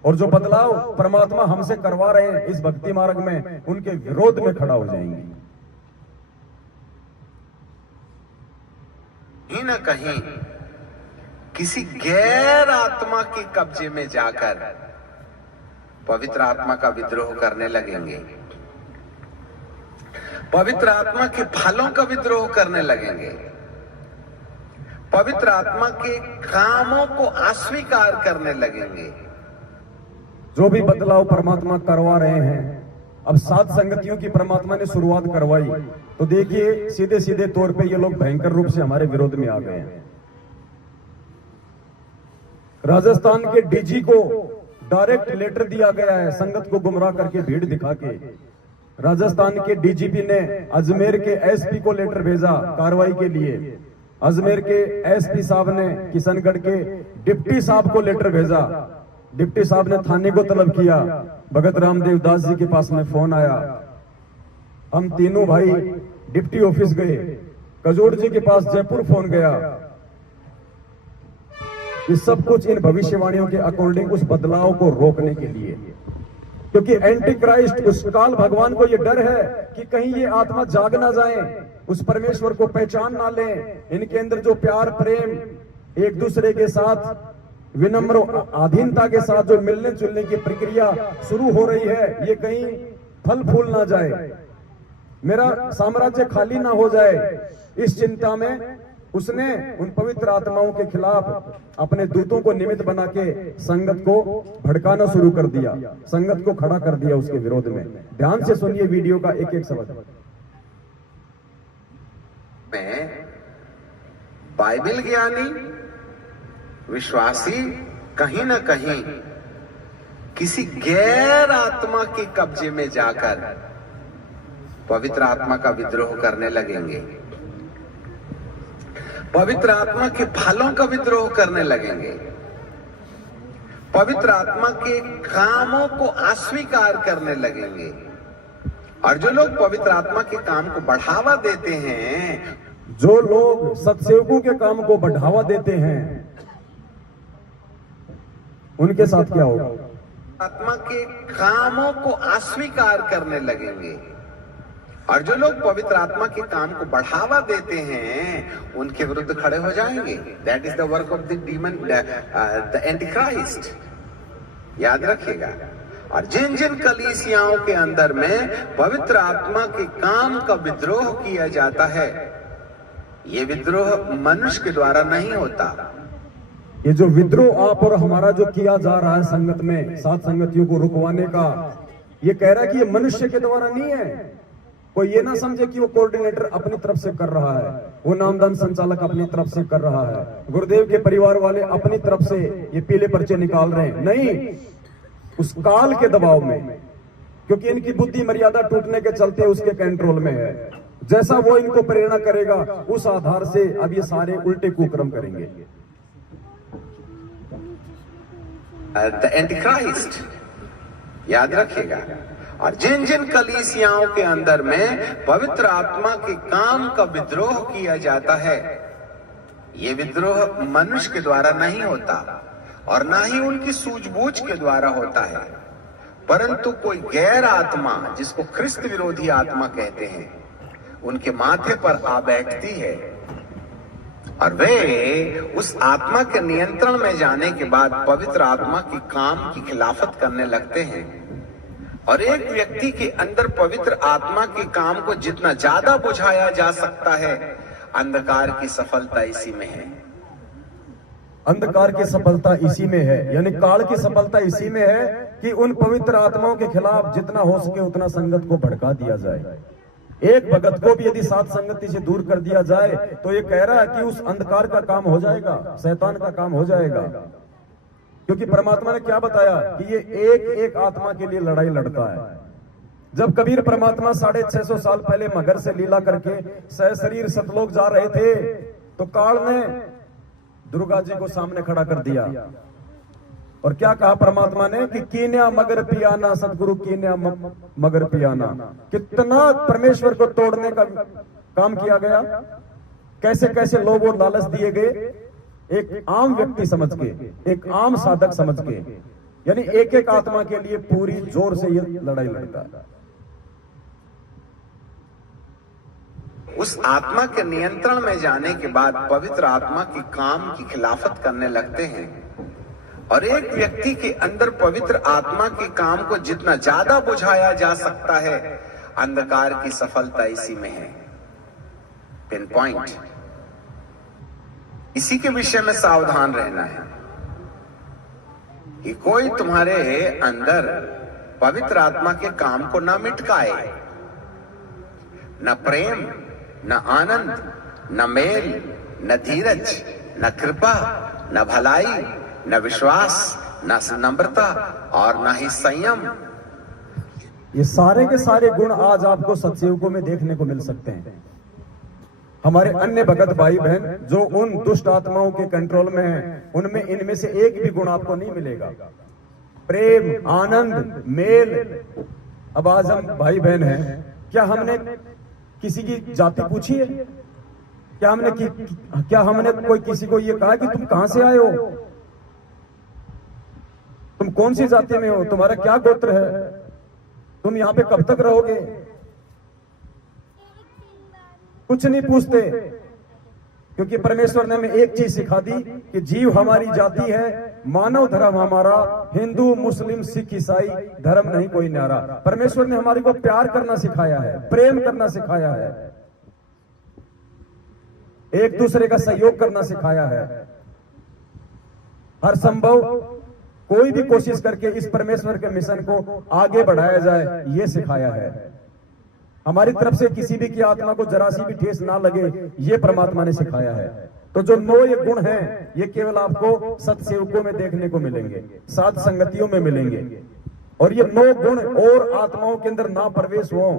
और जो बदलाव परमात्मा हमसे करवा रहे हैं इस भक्ति मार्ग में, उनके विरोध में खड़ा हो जाएंगी। कहीं ना कहीं किसी गैर आत्मा के कब्जे में जाकर पवित्र आत्मा का विद्रोह करने लगेंगे, पवित्र आत्मा के फलों का विद्रोह करने लगेंगे, पवित्र आत्मा के कामों को अस्वीकार करने लगेंगे। जो भी बदलाव परमात्मा करवा रहे हैं, अब 7 संगतियों की परमात्मा ने शुरुआत करवाई, तो देखिए सीधे सीधे तौर पे ये लोग भयंकर रूप से हमारे विरोध में आ गए हैं। राजस्थान के डीजी को डायरेक्ट लेटर दिया गया है संगत को गुमराह करके भीड़ दिखा के। राजस्थान के डीजीपी ने अजमेर के एसपी को लेटर भेजा कार्रवाई के लिए। अजमेर के एसपी साहब ने किशनगढ़ के डिप्टी साहब को लेटर भेजा। डिप्टी साहब ने थाने को तलब किया। भगत रामदेव दास जी के पास में फोन आया। हम तीनों भाई डिप्टी ऑफिस गए। कजोड़ जी के पास जयपुर फोन गया। ये सब कुछ इन भविष्यवाणियों के अकॉर्डिंग उस बदलाव को रोकने के लिए, क्योंकि एंटी क्राइस्ट, उस काल भगवान को ये डर है कि कहीं ये आत्मा जाग ना जाए, उस परमेश्वर को पहचान ना लें। इनके अंदर जो प्यार, प्रेम, एक दूसरे के साथ विनम्र अधीनता के साथ जो मिलने जुलने की प्रक्रिया शुरू हो रही है, ये कहीं फल फूल ना जाए, मेरा साम्राज्य खाली ना हो जाए। इस चिंता में उसने उन पवित्र आत्माओं के खिलाफ अपने दूतों को निमित्त बना के संगत को भड़काना शुरू कर दिया, संगत को खड़ा कर दिया उसके विरोध में। ध्यान से सुनिए वीडियो का एक एक शब्द। मैं बाइबल ज्ञानी विश्वासी कहीं ना कहीं किसी गैर आत्मा के कब्जे में जाकर पवित्र आत्मा का विद्रोह करने लगेंगे, पवित्र आत्मा के फलों का विद्रोह करने लगेंगे, पवित्र आत्मा के कामों को अस्वीकार करने लगेंगे। और जो लोग पवित्र आत्मा के काम को बढ़ावा देते हैं, जो लोग सत्सेवकों के काम को बढ़ावा देते हैं, उनके साथ क्या होगा? आत्मा के कामों को अस्वीकार करने लगेंगे। और जो लोग पवित्र आत्मा के काम को बढ़ावा देते हैं, उनके विरुद्ध खड़े हो जाएंगे। That is the work of the demon, the Antichrist. याद रखिएगा। और जिन जिन कलीसियाओं के अंदर में पवित्र आत्मा के काम का विद्रोह किया जाता है, ये विद्रोह मनुष्य के द्वारा नहीं होता। ये जो विद्रोह आप और हमारा जो किया जा रहा है संगत में, सात संगतियों को रुकवाने का, ये कह रहा है कि ये मनुष्य के द्वारा नहीं है। कोई ये ना समझे कि वो कोऑर्डिनेटर अपनी तरफ से कर रहा है, वो नामदान संचालक अपनी तरफ से कर रहा है, गुरुदेव के परिवार वाले अपनी तरफ से ये पीले पर्चे निकाल रहे हैं। नहीं, उस काल के दबाव में, क्योंकि इनकी बुद्धि मर्यादा टूटने के चलते उसके कंट्रोल में है। जैसा वो इनको प्रेरणा करेगा, उस आधार से अब ये सारे उल्टे कुक्रम करेंगे। The Antichrist. याद रखिएगा। और जिन जिन कलीसियाओं के अंदर में पवित्र आत्मा के काम का विद्रोह किया जाता है, ये विद्रोह मनुष्य के द्वारा नहीं होता और ना ही उनकी सूझबूझ के द्वारा होता है, परंतु कोई गैर आत्मा, जिसको ख्रिस्त विरोधी आत्मा कहते हैं, उनके माथे पर आ बैठती है और वे उस आत्मा के नियंत्रण में जाने के बाद पवित्र आत्मा की काम की खिलाफत करने लगते हैं। और एक व्यक्ति के अंदर पवित्र आत्मा के काम को जितना ज्यादा बुझाया जा सकता है, अंधकार की सफलता इसी में है। अंधकार की सफलता इसी में है, यानी काल की सफलता इसी में है कि उन पवित्र आत्माओं के खिलाफ जितना हो सके उतना संगत को भड़का दिया जाए। एक भगत को भी यदि सात संगति से दूर कर दिया जाए तो ये कह रहा है कि उस अंधकार का काम हो जाएगा, शैतान का काम हो जाएगा। क्योंकि परमात्मा ने क्या बताया कि ये एक एक आत्मा के लिए लड़ाई लड़ता है। जब कबीर परमात्मा 650 साल पहले मगर से लीला करके सहशरीर सतलोक जा रहे थे, तो काल ने दुर्गा जी को सामने खड़ा कर दिया और क्या कहा परमात्मा ने कि कीन्या मगर पियाना, सतगुरु कीन्या मगर पियाना। कितना परमेश्वर को तोड़ने का काम किया गया, कैसे कैसे लोभ और लालच दिए गए, एक आम व्यक्ति समझ के, एक आम साधक समझ के, यानी एक एक आत्मा के लिए पूरी जोर से ये लड़ाई लड़ता है। उस आत्मा के नियंत्रण में जाने के बाद पवित्र आत्मा की काम की खिलाफत करने लगते हैं। और एक व्यक्ति के अंदर पवित्र आत्मा के काम को जितना ज्यादा बुझाया जा सकता है, अंधकार की सफलता इसी में है। Pin point. इसी के विषय में सावधान रहना है कि कोई तुम्हारे अंदर पवित्र आत्मा के काम को न मिटकाए, न प्रेम, न आनंद, न मेल, न धीरज, न कृपा, न भलाई, न विश्वास, न नम्रता और न ही संयम। ये सारे के सारे गुण आज आपको सत्सेवकों में देखने को मिल सकते हैं। हमारे अन्य भगत भाई बहन जो उन दुष्ट आत्माओं के कंट्रोल में हैं, उनमें इनमें से एक भी गुण आपको नहीं मिलेगा। प्रेम, आनंद, मेल। अब आज हम भाई बहन हैं, क्या हमने किसी की जाति पूछी है? क्या हमने कोई किसी को ये कहा कि तुम कहां से आए हो, तुम कौन सी जाति में हो, तुम्हारा क्या गोत्र है, तुम यहां पे कब तक रहोगे? कुछ नहीं पूछते, क्योंकि परमेश्वर ने हमें एक चीज सिखा दी कि जीव हमारी जाति है, मानव धर्म हमारा, हिंदू मुस्लिम सिख ईसाई धर्म नहीं कोई न्यारा। परमेश्वर ने हमारे को प्यार करना सिखाया है, प्रेम करना सिखाया है, एक दूसरे का सहयोग करना सिखाया है। हर संभव कोई भी कोशिश करके इस परमेश्वर के मिशन को आगे बढ़ाया जाए, ये सिखाया है। हमारी तरफ से किसी भी की आत्मा को जरा सी भी ठेस ना लगे, ये परमात्मा ने सिखाया है। तो जो 9 ये गुण हैं, ये केवल आपको सत्सेवकों में देखने को मिलेंगे, साध संगतियों में मिलेंगे। और ये 9 गुण और आत्माओं के अंदर ना प्रवेश हो,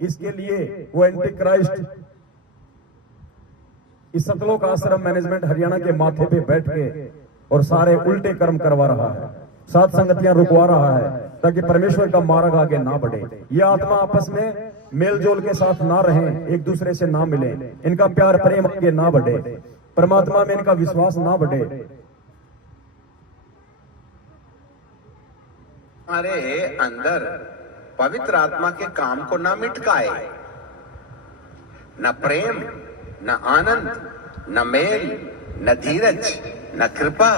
इसके लिए वो एंटी क्राइस्ट इस सतलोक आश्रम मैनेजमेंट हरियाणा के माथे पे बैठ के और सारे उल्टे कर्म करवा रहा है, साध संगतियां रुकवा रहा है, ताकि परमेश्वर का मार्ग आगे ना बढ़े। ये आत्मा आपस में मेल जोल के साथ ना रहें, एक दूसरे से ना मिले, इनका प्यार प्रेम आगे ना बढ़े, परमात्मा में इनका विश्वास ना बढ़े। हमारे अंदर पवित्र आत्मा के काम को ना मिटकाए, न प्रेम, न आनंद, न मेल, न धीरज, न कृपा,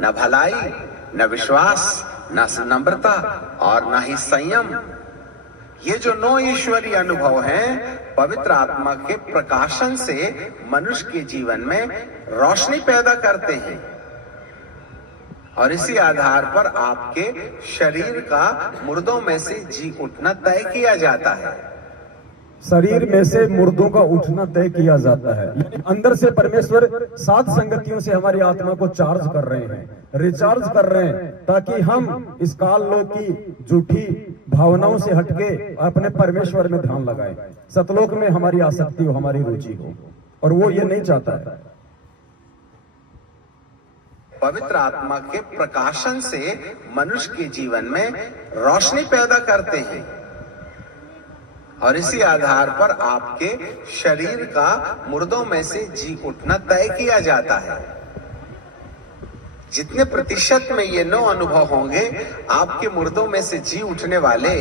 न भलाई, न विश्वास, न नम्रता और न ही संयम। ये जो 9 ईश्वरीय अनुभव हैं, पवित्र आत्मा के प्रकाशन से मनुष्य के जीवन में रोशनी पैदा करते हैं और इसी आधार पर आपके शरीर का मुर्दों में से जी उठना तय किया जाता है। शरीर में से मुर्दों का उठना तय किया जाता है। अंदर से परमेश्वर साध संगतियों से हमारी आत्मा को चार्ज कर रहे हैं, रिचार्ज कर रहे हैं, ताकि हम इस काल लोक की झूठी भावनाओं से हटके अपने परमेश्वर में ध्यान लगाएं, सतलोक में हमारी आसक्ति हो, हमारी रुचि हो, और वो ये नहीं चाहता है। पवित्र आत्मा के प्रकाशन से मनुष्य के जीवन में रोशनी पैदा करते हैं और इसी आधार पर आपके शरीर का मुर्दों में से जी उठना तय किया जाता है। जितने प्रतिशत में ये 9 अनुभव होंगे, आपके मुर्दों में से जी उठने वाले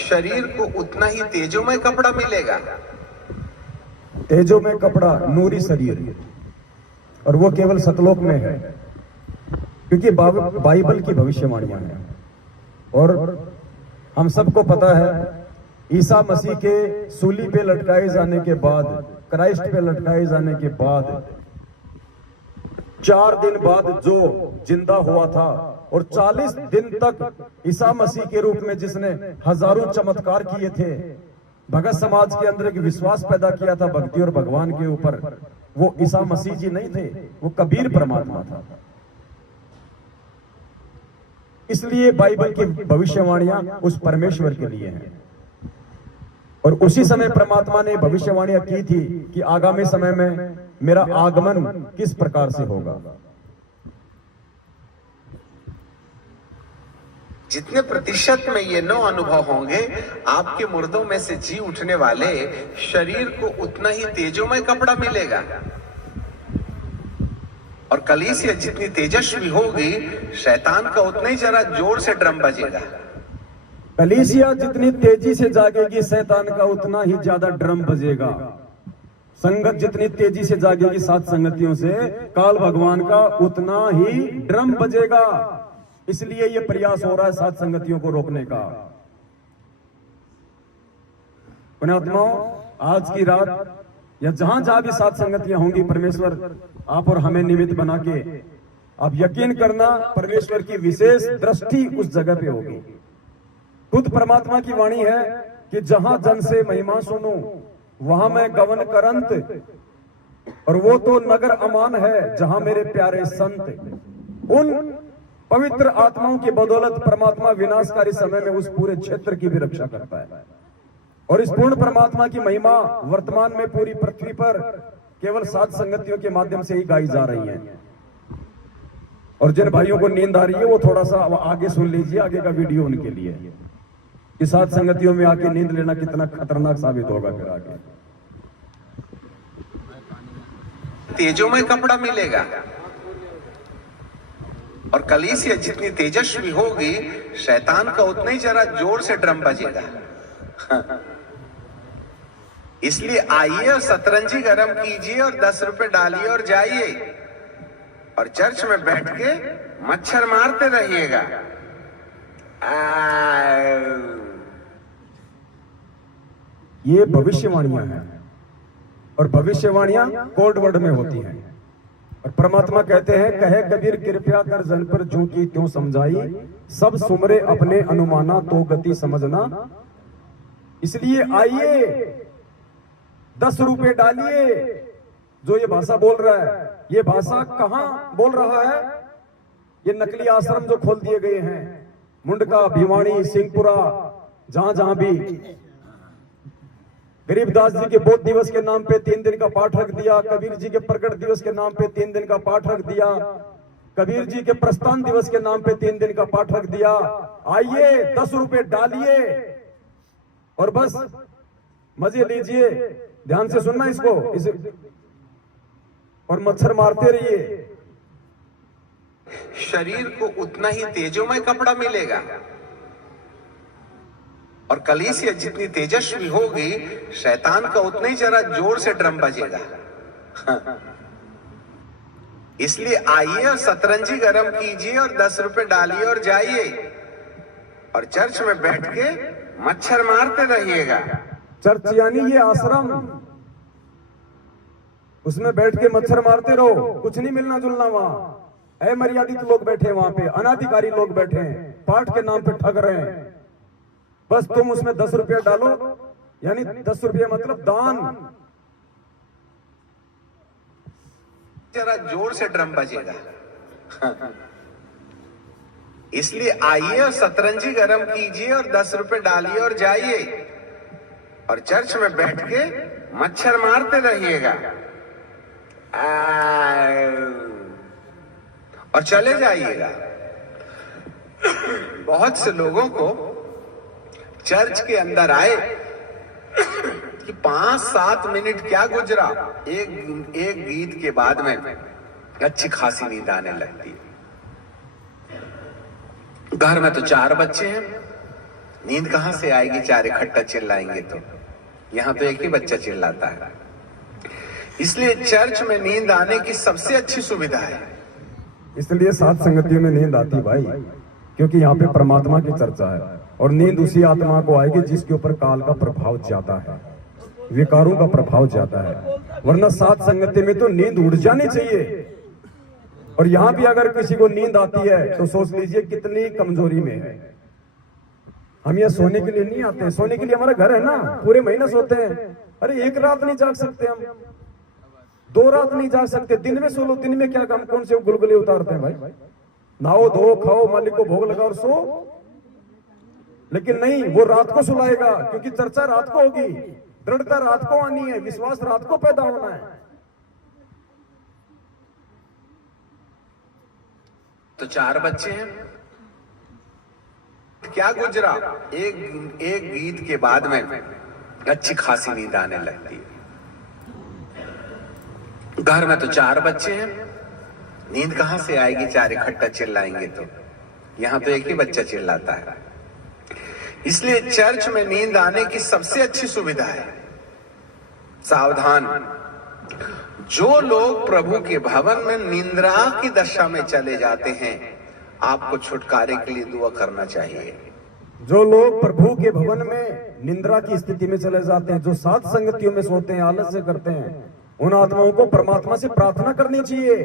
शरीर को उतना ही तेजोमय कपड़ा मिलेगा। तेजोमय कपड़ा, नूरी शरीर, और वो केवल सतलोक में है, क्योंकि बाइबल की भविष्यवाणियां हैं। और हम सबको पता है, ईसा मसीह के सूली पे लटकाए जाने के बाद, क्राइस्ट पे लटकाए जाने के बाद 4 दिन बाद जो जिंदा हुआ था, और 40 दिन तक ईसा मसीह के रूप में जिसने हजारों चमत्कार किए थे, भगत समाज के अंदर एक विश्वास पैदा किया था भक्ति और भगवान के ऊपर, वो ईसा मसीह जी नहीं थे, वो कबीर परमात्मा था। इसलिए बाइबल की भविष्यवाणियां उस परमेश्वर के लिए हैं। और उसी समय परमात्मा ने भविष्यवाणियां की थी कि आगामी समय में मेरा आगमन किस प्रकार से होगा। जितने प्रतिशत में ये 9 अनुभव होंगे, आपके मुर्दों में से जी उठने वाले शरीर को उतना ही तेजोमय कपड़ा मिलेगा और कलीसिया जितनी तेजस्वी होगी, शैतान का उतना ही जरा जोर से ड्रम बजेगा। कलीसिया जितनी तेजी से जागेगी, शैतान का उतना ही ज्यादा ड्रम बजेगा। संगत जितनी तेजी से जागेगी साथ संगतियों से, काल भगवान का उतना ही ड्रम बजेगा। इसलिए ये प्रयास हो रहा है साथ संगतियों को रोकने का। पुण्यात्माओं, आज की रात या जहां जहां भी साथ संगतियां होंगी, परमेश्वर आप और हमें निमित्त बना के, आप यकीन करना परमेश्वर की विशेष दृष्टि उस जगह पे होगी। खुद परमात्मा की वाणी है कि जहां जन से महिमा सुनूं वहां मैं गवन करंत, और वो तो नगर अमान है जहां मेरे प्यारे संत। उन पवित्र आत्माओं की बदौलत परमात्मा विनाशकारी समय में उस पूरे क्षेत्र की भी रक्षा करता है। और इस पूर्ण परमात्मा की महिमा वर्तमान में पूरी पृथ्वी पर केवल सात संगतियों के माध्यम से ही गाई जा रही है। और जिन भाइयों को नींद आ रही है वो थोड़ा सा आगे सुन लीजिए, आगे का वीडियो उनके लिए। कि सात संगतियों में आके नींद लेना कितना खतरनाक साबित होगा फिर आगे। तेजों में कपड़ा मिलेगा और कलीसिया जितनी तेजस्वी होगी, शैतान का उतना ही जरा जोर से ड्रम बजेगा। इसलिए आइए और सतरंजी गरम कीजिए और 10 रुपए डालिए और जाइए और चर्च में बैठ के मच्छर मारते रहिएगा। ये भविष्यवाणियां हैं और भविष्यवाणियां कोड वर्ड में होती हैं। और परमात्मा कहते हैं, कहे कबीर कृपया कर जन पर जो की त्यों समझाई, सब सुमरे अपने अनुमाना तो गति समझना। इसलिए आइए 10 रुपए डालिए जो ये भाषा बोल रहा है, ये भाषा कहां बोल रहा है? ये नकली आश्रम जो खोल दिए गए हैं, मुंडका, भिवाड़ी, सिंहपुरा, जहां जहां भी गरीबदास जी के बोध दिवस के नाम पे 3 दिन का पाठ रख दिया, कबीर जी के प्रकट दिवस के नाम पे 3 दिन का पाठ रख दिया, कबीर जी के प्रस्थान दिवस के नाम पे 3 दिन का पाठ रख दिया। आइए 10 रुपए डालिए और बस मजे लीजिए। ध्यान से सुनना इसको, और मच्छर मारते रहिए। शरीर को उतना ही तेजोमय कपड़ा मिलेगा और कलीसिया जितनी तेजस्वी होगी, शैतान का उतना ही जरा जोर से ड्रम बजेगा। इसलिए आइए और सतरंजी गरम कीजिए और 10 रुपए डालिए और जाइए और चर्च में बैठ के मच्छर मारते रहिएगा। चर्च यानी ये आश्रम, उसमें बैठ के मच्छर मारते रहो, कुछ नहीं मिलना जुलना वहां। अमर्यादित लोग बैठे वहां पे, अनाधिकारी लोग बैठे हैं, पाठ के नाम पे ठग रहे हैं। बस तुम उसमें 10 रुपया डालो, यानी 10 रुपया मतलब दान। जरा जोर से ड्रम बजेगा। इसलिए आइए और सतरंजी गरम कीजिए और 10 रुपए डालिए और जाइए और चर्च में बैठ के मच्छर मारते रहिएगा और चले जाइएगा। बहुत से लोगों को चर्च के अंदर आए कि 5-7 मिनट क्या गुजरा, एक गीत के बाद में अच्छी खासी नींद आने लगती है। घर में तो 4 बच्चे हैं, नींद कहां से आएगी? 4 इकट्ठा चिल्लाएंगे तो। यहां तो एक ही बच्चा चिल्लाता है। इसलिए चर्च में नींद आने की सबसे अच्छी सुविधा है। इसलिए सात संगतियों में नींद आती भाई, क्योंकि यहाँ पे परमात्मा की चर्चा है। और नींद उसी आत्मा को आएगी जिसके ऊपर काल का प्रभाव ज्यादा है, विकारों का प्रभाव ज्यादा है। वरना सात संगति में तो नींद उड़ जानी चाहिए। और यहाँ भी अगर किसी को नींद आती है तो सोच लीजिए कितनी कमजोरी में है। हम यहाँ सोने के लिए नहीं आते हैं, सोने के लिए हमारा घर है ना, पूरे महीने सोते हैं। अरे एक रात नहीं जाग सकते हम, 2 रात नहीं जाग सकते, दिन में सो लो। दिन में क्या काम, कौन से गुलगुले उतारते हैं भाई? नहाओ धो खाओ, मालिक को भोग लगाओ और सो। लेकिन नहीं, वो रात को सुलाएगा, क्योंकि चर्चा रात को होगी, दृढ़ता रात को आनी है, विश्वास रात को पैदा होना है। तो 4 बच्चे हैं, क्या गुजरा, एक गीत के बाद में अच्छी खासी नींद आने लगती है। घर में तो 4 बच्चे हैं, नींद कहां से आएगी? 4 इकट्ठा चिल्लाएंगे तो। यहां तो एक ही बच्चा चिल्लाता है। इसलिए चर्च में नींद आने की सबसे अच्छी सुविधा है। सावधान, जो लोग प्रभु के भवन में निंद्रा की दशा में चले जाते हैं, आपको छुटकारे के लिए दुआ करना चाहिए। जो लोग प्रभु के भवन में निंद्रा की स्थिति में चले जाते हैं, जो सात संगतियों में सोते हैं, आलस्य करते हैं, उन आत्माओं को परमात्मा से प्रार्थना करनी चाहिए,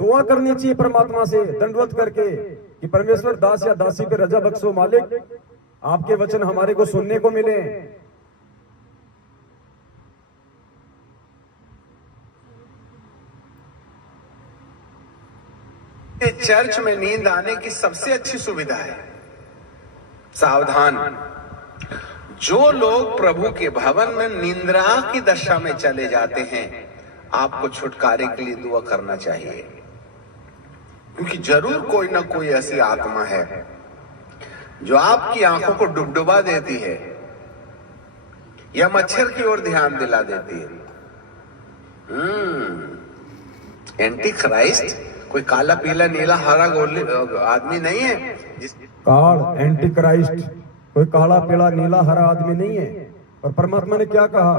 दुआ करनी चाहिए परमात्मा से दंडवत करके कि परमेश्वर दास या दासी पे रजा बख्शो मालिक, आपके वचन हमारे को सुनने को मिले। चर्च में नींद आने की सबसे अच्छी सुविधा है। सावधान, जो लोग प्रभु के भवन में निंद्रा की दशा में चले जाते हैं, आपको छुटकारे के लिए दुआ करना चाहिए। क्योंकि जरूर कोई ना कोई ऐसी आत्मा है जो आपकी आंखों को डुबडुबा देती है या मच्छर की ओर ध्यान दिला देती है। एंटी क्राइस्ट कोई काला पीला नीला हरा आदमी नहीं है। काल एंटी क्राइस्ट कोई काला पीला नीला हरा आदमी नहीं है। और परमात्मा ने क्या कहा?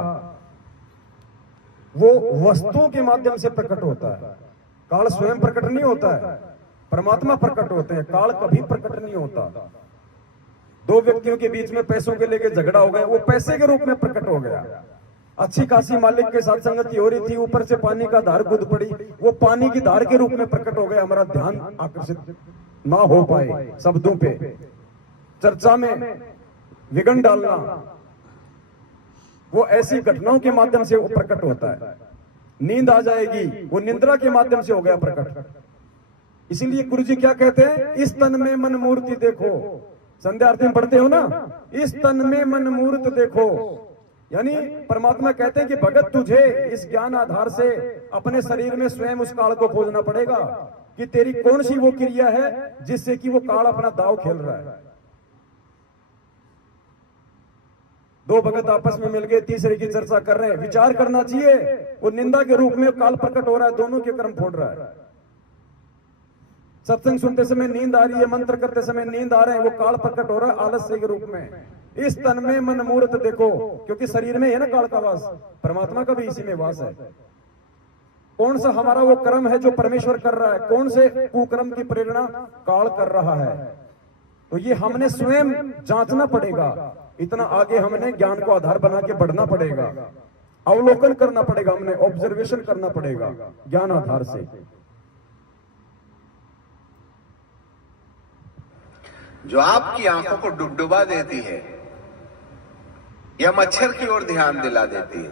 वो वस्तुओं के माध्यम से प्रकट होता है। काल स्वयं प्रकट नहीं होता है, परमात्मा प्रकट होते हैं। काल कभी प्रकट नहीं होता। 2 व्यक्तियों के बीच में पैसों के लेके झगड़ा हो गया, वो पैसे के रूप में प्रकट हो गया। अच्छी खासी मालिक के साथ संगति हो रही थी, ऊपर से पानी का धार कूद पड़ी, वो पानी की धार के रूप में प्रकट हो गया। हमारा ध्यान आकर्षित ना हो पाए शब्दों पे, चर्चा में विघन डालना, वो ऐसी घटनाओं के माध्यम से वो प्रकट होता है। नींद आ जाएगी, वो निद्रा के माध्यम से हो गया प्रकट। इसीलिए गुरु जी क्या कहते हैं, इस तन में मन मूर्ति देखो। संध्या आरती में पढ़ते हो ना, इस तन में मन मूर्त देखो। यानी परमात्मा कहते हैं कि भगत तुझे इस ज्ञान आधार से अपने शरीर में स्वयं उस काल को खोजना पड़ेगा कि तेरी कौन सी वो क्रिया है जिससे कि वो काल अपना दाव खेल रहा है। दो भगत आपस में मिल गए, तीसरे की चर्चा कर रहे हैं, विचार करना चाहिए। वो निंदा के रूप में काल प्रकट हो रहा है, दोनों के कर्म फोड़ रहा है। सत्संग सुनते समय नींद आ रही है, मंत्र करते समय नींद आ रहे हैं, वो काल प्रकट हो रहा है आलस्य के रूप में। इस तन में मन मूर्त देखो, क्योंकि शरीर में है ना काल का वास, परमात्मा का भी इसी में वास है। कौन सा हमारा वो कर्म है जो परमेश्वर कर रहा है, कौन से कुकर्म की प्रेरणा काल कर रहा है, तो ये हमने स्वयं जांचना पड़ेगा। इतना आगे हमने ज्ञान को आधार बना के बढ़ना पड़ेगा, अवलोकन करना पड़ेगा, हमने ऑब्जर्वेशन करना पड़ेगा ज्ञान आधार से। जो आपकी आंखों को डुबडुबा देती है या मच्छर की ओर ध्यान दिला देती है।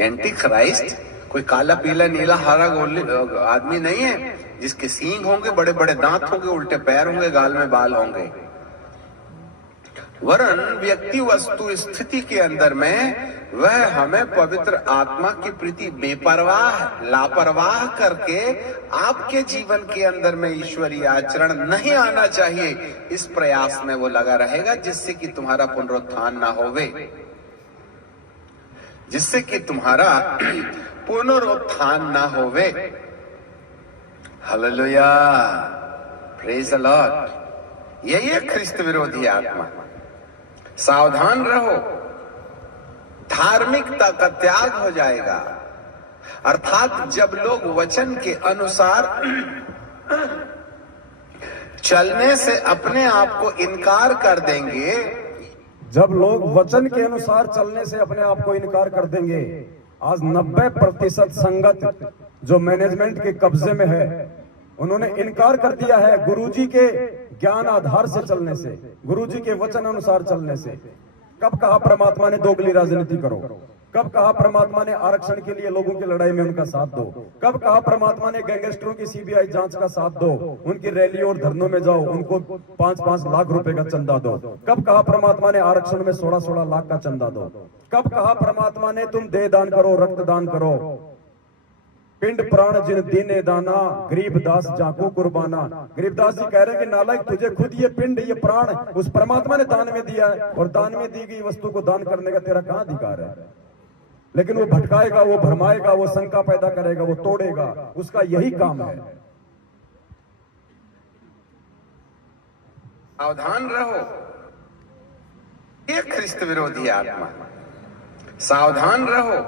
एंटी क्राइस्ट कोई काला पीला नीला हरा आदमी नहीं है जिसके सींग होंगे, बड़े बड़े दांत होंगे, उल्टे पैर होंगे, गाल में बाल होंगे। वरन व्यक्ति वस्तु स्थिति के अंदर में वह हमें पवित्र आत्मा की प्रति बेपरवाह लापरवाह करके आपके जीवन के अंदर में ईश्वरीय आचरण नहीं आना चाहिए, इस प्रयास में वो लगा रहेगा, जिससे कि तुम्हारा पुनरुत्थान ना होवे, जिससे कि तुम्हारा पुनरुत्थान ना होवे। Hallelujah, praise the Lord. यही है ख्रिस्त विरोधी आत्मा। सावधान रहो, धार्मिकता का त्याग हो जाएगा। अर्थात जब लोग वचन के अनुसार चलने से अपने आप को इनकार कर देंगे, जब लोग वचन के अनुसार चलने से अपने आप को इनकार कर देंगे। आज 90% संगत जो मैनेजमेंट के कब्जे में है, उन्होंने इनकार कर दिया है गुरुजी के ज्ञान आधार से चलने से, गुरुजी के वचन अनुसार चलने से। कब कहा परमात्मा ने दोगली राजनीति करो, कब कहा परमात्मा ने आरक्षण के लिए लोगों की लड़ाई में उनका साथ दो, कब कहा परमात्मा ने गैंगस्टरों की सीबीआई जांच का साथ दो, उनकी रैली और धरनों में जाओ, उनको 5-5 लाख रुपए का चंदा दो। कब कहा परमात्मा ने आरक्षण में 16-16 लाख का चंदा दो। कब कहा परमात्मा ने तुम देह दान करो, रक्त दान करो, पिंड प्राण जिन दीने दाना, गरीबदास जाको कुर्बाना। गरीबदास जी कह रहे हैं कि नालायक, तुझे खुद ये पिंड ये प्राण उस परमात्मा ने दान में दिया है, और दान में दी गई वस्तु को दान करने का तेरा कहां अधिकार है। लेकिन वो भटकाएगा, वो भरमाएगा, वो शंका पैदा करेगा, वो तोड़ेगा, उसका यही काम है। सावधान रहो, ये ख्रिस्त विरोधी आत्मा। सावधान रहो,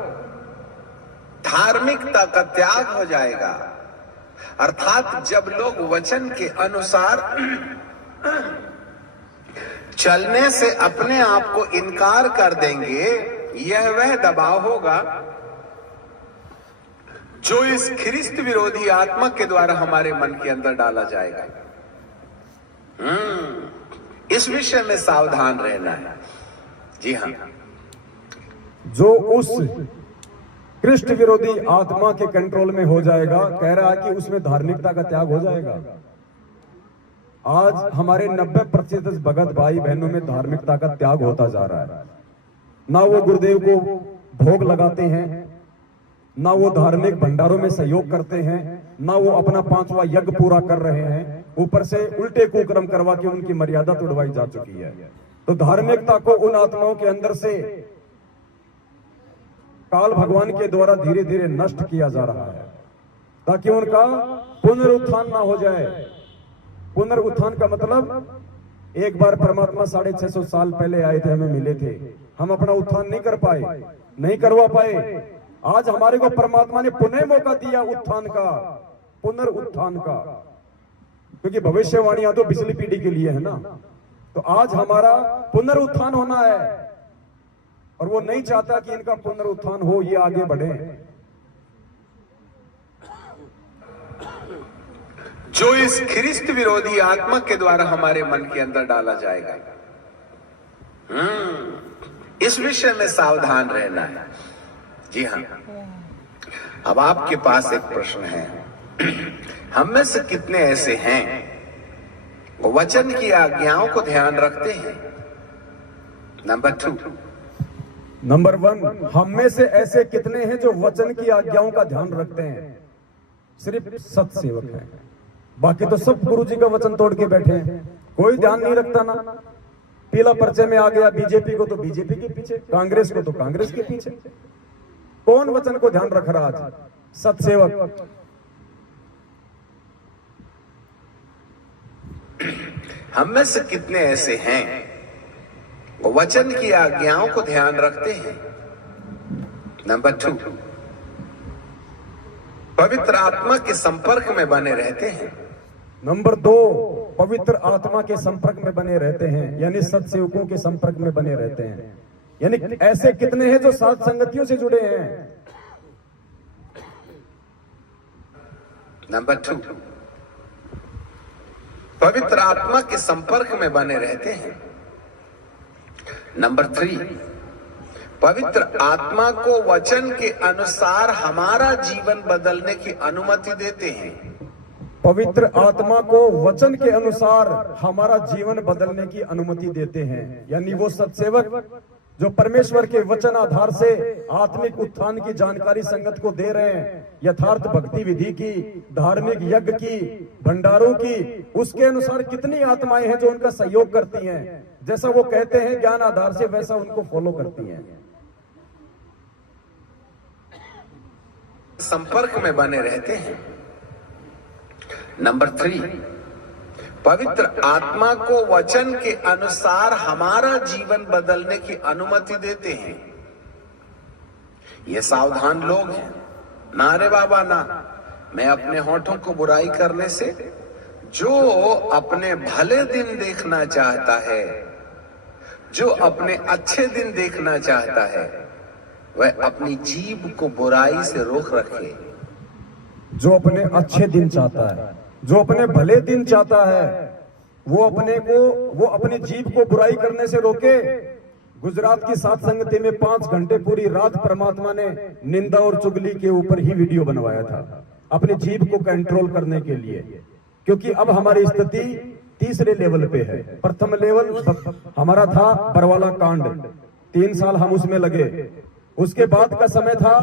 धार्मिकता का त्याग हो जाएगा। अर्थात जब लोग वचन के अनुसार चलने से अपने आप को इनकार कर देंगे, यह वह दबाव होगा जो इस ख्रिस्त विरोधी आत्मा के द्वारा हमारे मन के अंदर डाला जाएगा। इस विषय में सावधान रहना है। जी हाँ, जो उस कृष्ण विरोधी आत्मा के कंट्रोल में हो जाएगा, कह रहा है कि उसमें धार्मिकता का त्याग हो जाएगा। आज हमारे 90% भगत भाई बहनों में धार्मिकता का त्याग होता जा रहा है। ना वो गुरुदेव को भोग लगाते हैं, ना वो धार्मिक भंडारों में सहयोग करते हैं, ना वो अपना 5वां यज्ञ पूरा कर रहे हैं, ऊपर से उल्टे कुकर्म करवा के उनकी मर्यादा तोड़वाई जा चुकी है। तो धार्मिकता को उन आत्माओं के अंदर से काल भगवान के द्वारा धीरे धीरे नष्ट किया जा रहा है, ताकि उनका पुनरुत्थान ना हो जाए। पुनरुत्थान का मतलब, एक बार परमात्मा 650 साल पहले आए थे, हमें मिले थे, हम अपना उत्थान नहीं कर पाए, नहीं करवा पाए। आज हमारे को परमात्मा ने पुनः मौका दिया उत्थान का, पुनरुत्थान का, क्योंकि भविष्यवाणियां तो पिछली पीढ़ी के लिए है ना। तो आज हमारा पुनरुत्थान होना है, और वो नहीं चाहता कि इनका पुनरुत्थान हो, ये आगे बढ़े। जो इस ख्रिस्त विरोधी आत्मा के द्वारा हमारे मन के अंदर डाला जाएगा। इस विषय में सावधान रहना है। जी हाँ, अब आपके पास एक प्रश्न है, हम में से कितने ऐसे हैं वो वचन की आज्ञाओं को ध्यान रखते हैं? नंबर 2, नंबर 1, हम में से ऐसे कितने हैं जो वचन की आज्ञाओं का ध्यान रखते हैं? सिर्फ सत्सेवक हैं, बाकी तो सब गुरु जी का वचन तोड़ के बैठे हैं, कोई ध्यान नहीं रखता ना। पीला पर्चे में आ गया, बीजेपी को तो बीजेपी के पीछे, कांग्रेस को तो कांग्रेस के पीछे। कौन वचन को ध्यान रख रहा आज? सत्सेवक। हम में से कितने ऐसे हैं वो वचन की आज्ञाओं को ध्यान रखते हैं? नंबर 2, पवित्र आत्मा के संपर्क में बने रहते हैं। नंबर 2, पवित्र आत्मा के संपर्क में बने रहते हैं, यानी सत्सेवकों के संपर्क में बने रहते हैं। यानी ऐसे कितने हैं जो साथ संगतियों से जुड़े हैं? नंबर 2, पवित्र आत्मा के संपर्क में बने रहते हैं। नंबर 3, पवित्र आत्मा को वचन के अनुसार हमारा जीवन बदलने की अनुमति देते हैं। पवित्र आत्मा को वचन के अनुसार हमारा जीवन बदलने की अनुमति देते हैं, यानी वो सत्सेवक जो परमेश्वर के वचन आधार से आत्मिक उत्थान की जानकारी संगत को दे रहे हैं, यथार्थ भक्ति विधि की, धार्मिक यज्ञ की, भंडारों की, उसके अनुसार कितनी आत्माएं हैं जो उनका सहयोग करती हैं, जैसा वो कहते हैं ज्ञान आधार से वैसा उनको फॉलो करती हैं। संपर्क में बने रहते हैं। नंबर 3, पवित्र आत्मा को वचन के अनुसार हमारा जीवन बदलने की अनुमति देते हैं। ये सावधान लोग हैं। ना रे बाबा ना, मैं अपने होठों को बुराई करने से, जो अपने भले दिन देखना चाहता है, जो अपने अच्छे दिन देखना चाहता है, वह अपनी जीभ को बुराई से रोक रखे। जो अपने अच्छे दिन चाहता है, जो अपने भले दिन चाहता है, वो अपनी जीभ को बुराई करने से रोके। गुजरात की सात संगति में 5 घंटे पूरी रात परमात्मा ने निंदा और चुगली के ऊपर ही वीडियो बनवाया था, अपनी जीभ को कंट्रोल करने के लिए। क्योंकि अब हमारी स्थिति तीसरे लेवल पे है। प्रथम लेवल हमारा था बरवाला कांड, 3 साल हम उसमें लगे। उसके बाद का समय था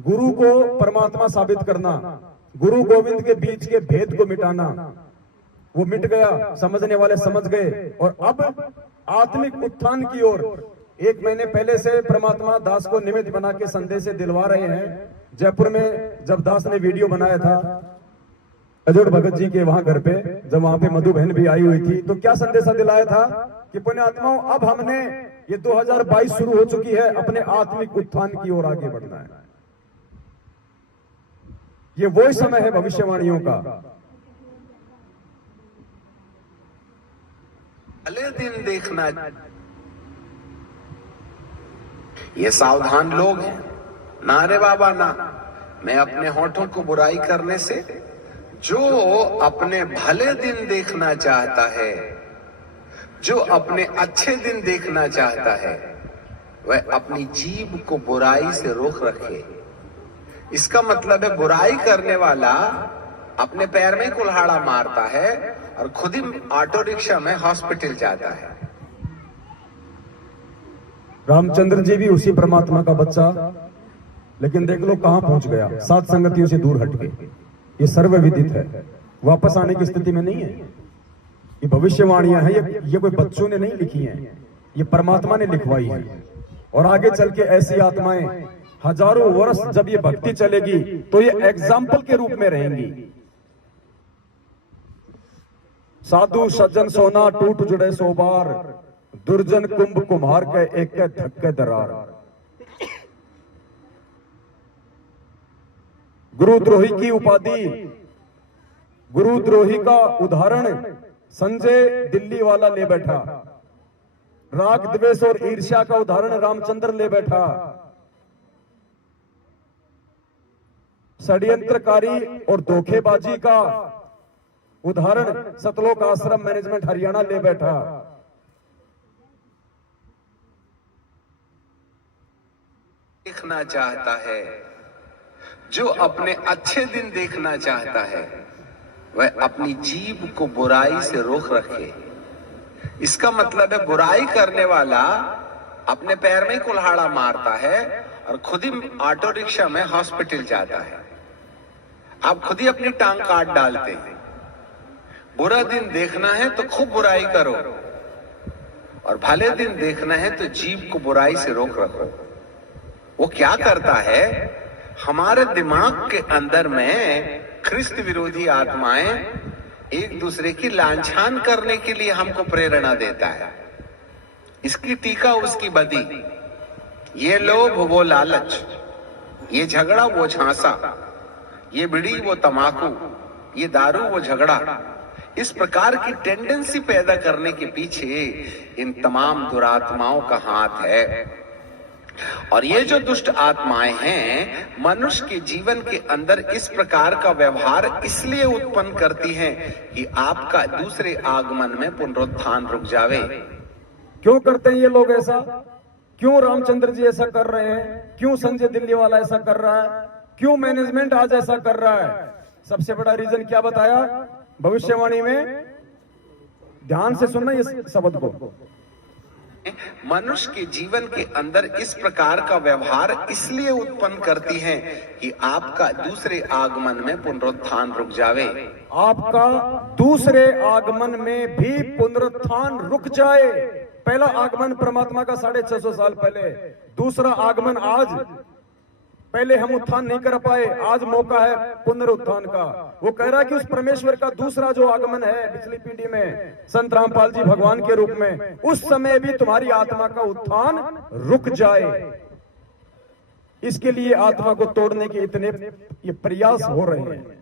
गुरु को परमात्मा साबित करना, गुरु गोविंद के बीच के भेद को मिटाना। वो मिट गया, समझने वाले समझ गए। और अब आत्मिक उत्थान की ओर 1 महीने पहले से परमात्मा दास को निमित्त बना के संदेश दिलवा रहे हैं। जयपुर में जब दास ने वीडियो बनाया था अजोड़ भगत जी के वहां घर पे, जब वहां पे मधु बहन भी आई हुई थी, तो क्या संदेशा दिलाया था कि पुण्य आत्माओं, अब हमने ये 2022 शुरू हो चुकी है, अपने आत्मिक उत्थान की ओर आगे बढ़ना है। ये वही समय है भविष्यवाणियों का। भले दिन देखना, ये सावधान लोग हैं। ना रे बाबा ना, मैं अपने होठों को बुराई करने से, जो अपने भले दिन देखना चाहता है, जो अपने अच्छे दिन देखना चाहता है, वह अपनी जीभ को बुराई से रोक रखे। इसका मतलब है बुराई करने वाला अपने पैर में कुल्हाड़ा मारता है और खुद ही ऑटो रिक्शा में हॉस्पिटल जाता है। रामचंद्र जी भी उसी परमात्मा का बच्चा, लेकिन देख लो कहां पहुंच गया, सात संगतियों से दूर हट के। ये सर्वविदित है, वापस आने की स्थिति में नहीं है। ये भविष्यवाणियां हैं, ये कोई बच्चों ने नहीं लिखी हैं, ये परमात्मा ने लिखवाई है। और आगे चल के ऐसी आत्माएं हजारों वर्ष जब ये भक्ति चलेगी तो ये एग्जाम्पल के रूप में रहेंगी। साधु सज्जन सोना टूट जुड़े सो बार, दुर्जन कुंभ कुम्हार के एक के धक्के दरार। गुरुद्रोही की उपाधि, गुरुद्रोही का उदाहरण संजय दिल्ली वाला ले बैठा। राग द्वेष और ईर्ष्या का उदाहरण रामचंद्र ले बैठा। षड्यंत्रकारी और धोखेबाजी का उदाहरण सतलोक आश्रम मैनेजमेंट हरियाणा ले बैठा। देखना चाहता है, जो अपने अच्छे दिन देखना चाहता है, वह अपनी जीभ को बुराई से रोक रखे। इसका मतलब है बुराई करने वाला अपने पैर में ही कुल्हाड़ा मारता है और खुद ही ऑटो रिक्शा में हॉस्पिटल जाता है। आप खुद ही अपनी टांग काट डालते हैं। बुरा दिन देखना है तो खूब बुराई करो, और भले दिन देखना है तो जीभ को बुराई से रोक रखो। वो क्या करता है, हमारे दिमाग के अंदर में ख्रिस्त विरोधी आत्माएं एक दूसरे की लांछन करने के लिए हमको प्रेरणा देता है। इसकी टीका उसकी बदी, ये लोभ वो लालच, ये झगड़ा वो झांसा, ये बीड़ी वो तमाकू, ये दारू वो झगड़ा। इस प्रकार की टेंडेंसी पैदा करने के पीछे इन तमाम दुरात्माओं का हाथ है। और ये जो दुष्ट आत्माएं हैं, मनुष्य के जीवन के अंदर इस प्रकार का व्यवहार इसलिए उत्पन्न करती हैं कि आपका दूसरे आगमन में पुनरुत्थान रुक जावे। क्यों करते हैं ये लोग ऐसा? क्यों रामचंद्र जी ऐसा कर रहे हैं? क्यों संजय दिल्ली वाला ऐसा कर रहा है? क्यों मैनेजमेंट आज ऐसा कर रहा है? सबसे बड़ा रीजन क्या बताया भविष्यवाणी में? ध्यान से सुनना इस शब्द को। मनुष्य के जीवन के अंदर इस प्रकार का व्यवहार इसलिए उत्पन्न करती हैं कि आपका दूसरे आगमन में पुनरुत्थान रुक जावे। आपका दूसरे आगमन में भी पुनरुत्थान रुक जाए। पहला आगमन परमात्मा का 650 साल पहले, दूसरा आगमन आज। पहले हम उत्थान नहीं कर पाए, आज मौका है पुनरुत्थान का। वो कह रहा है कि उस परमेश्वर का दूसरा जो आगमन है पिछली पीढ़ी में संत रामपाल जी भगवान के रूप में, उस समय भी तुम्हारी आत्मा का उत्थान रुक जाए। इसके लिए आत्मा को तोड़ने के इतने ये प्रयास हो रहे हैं।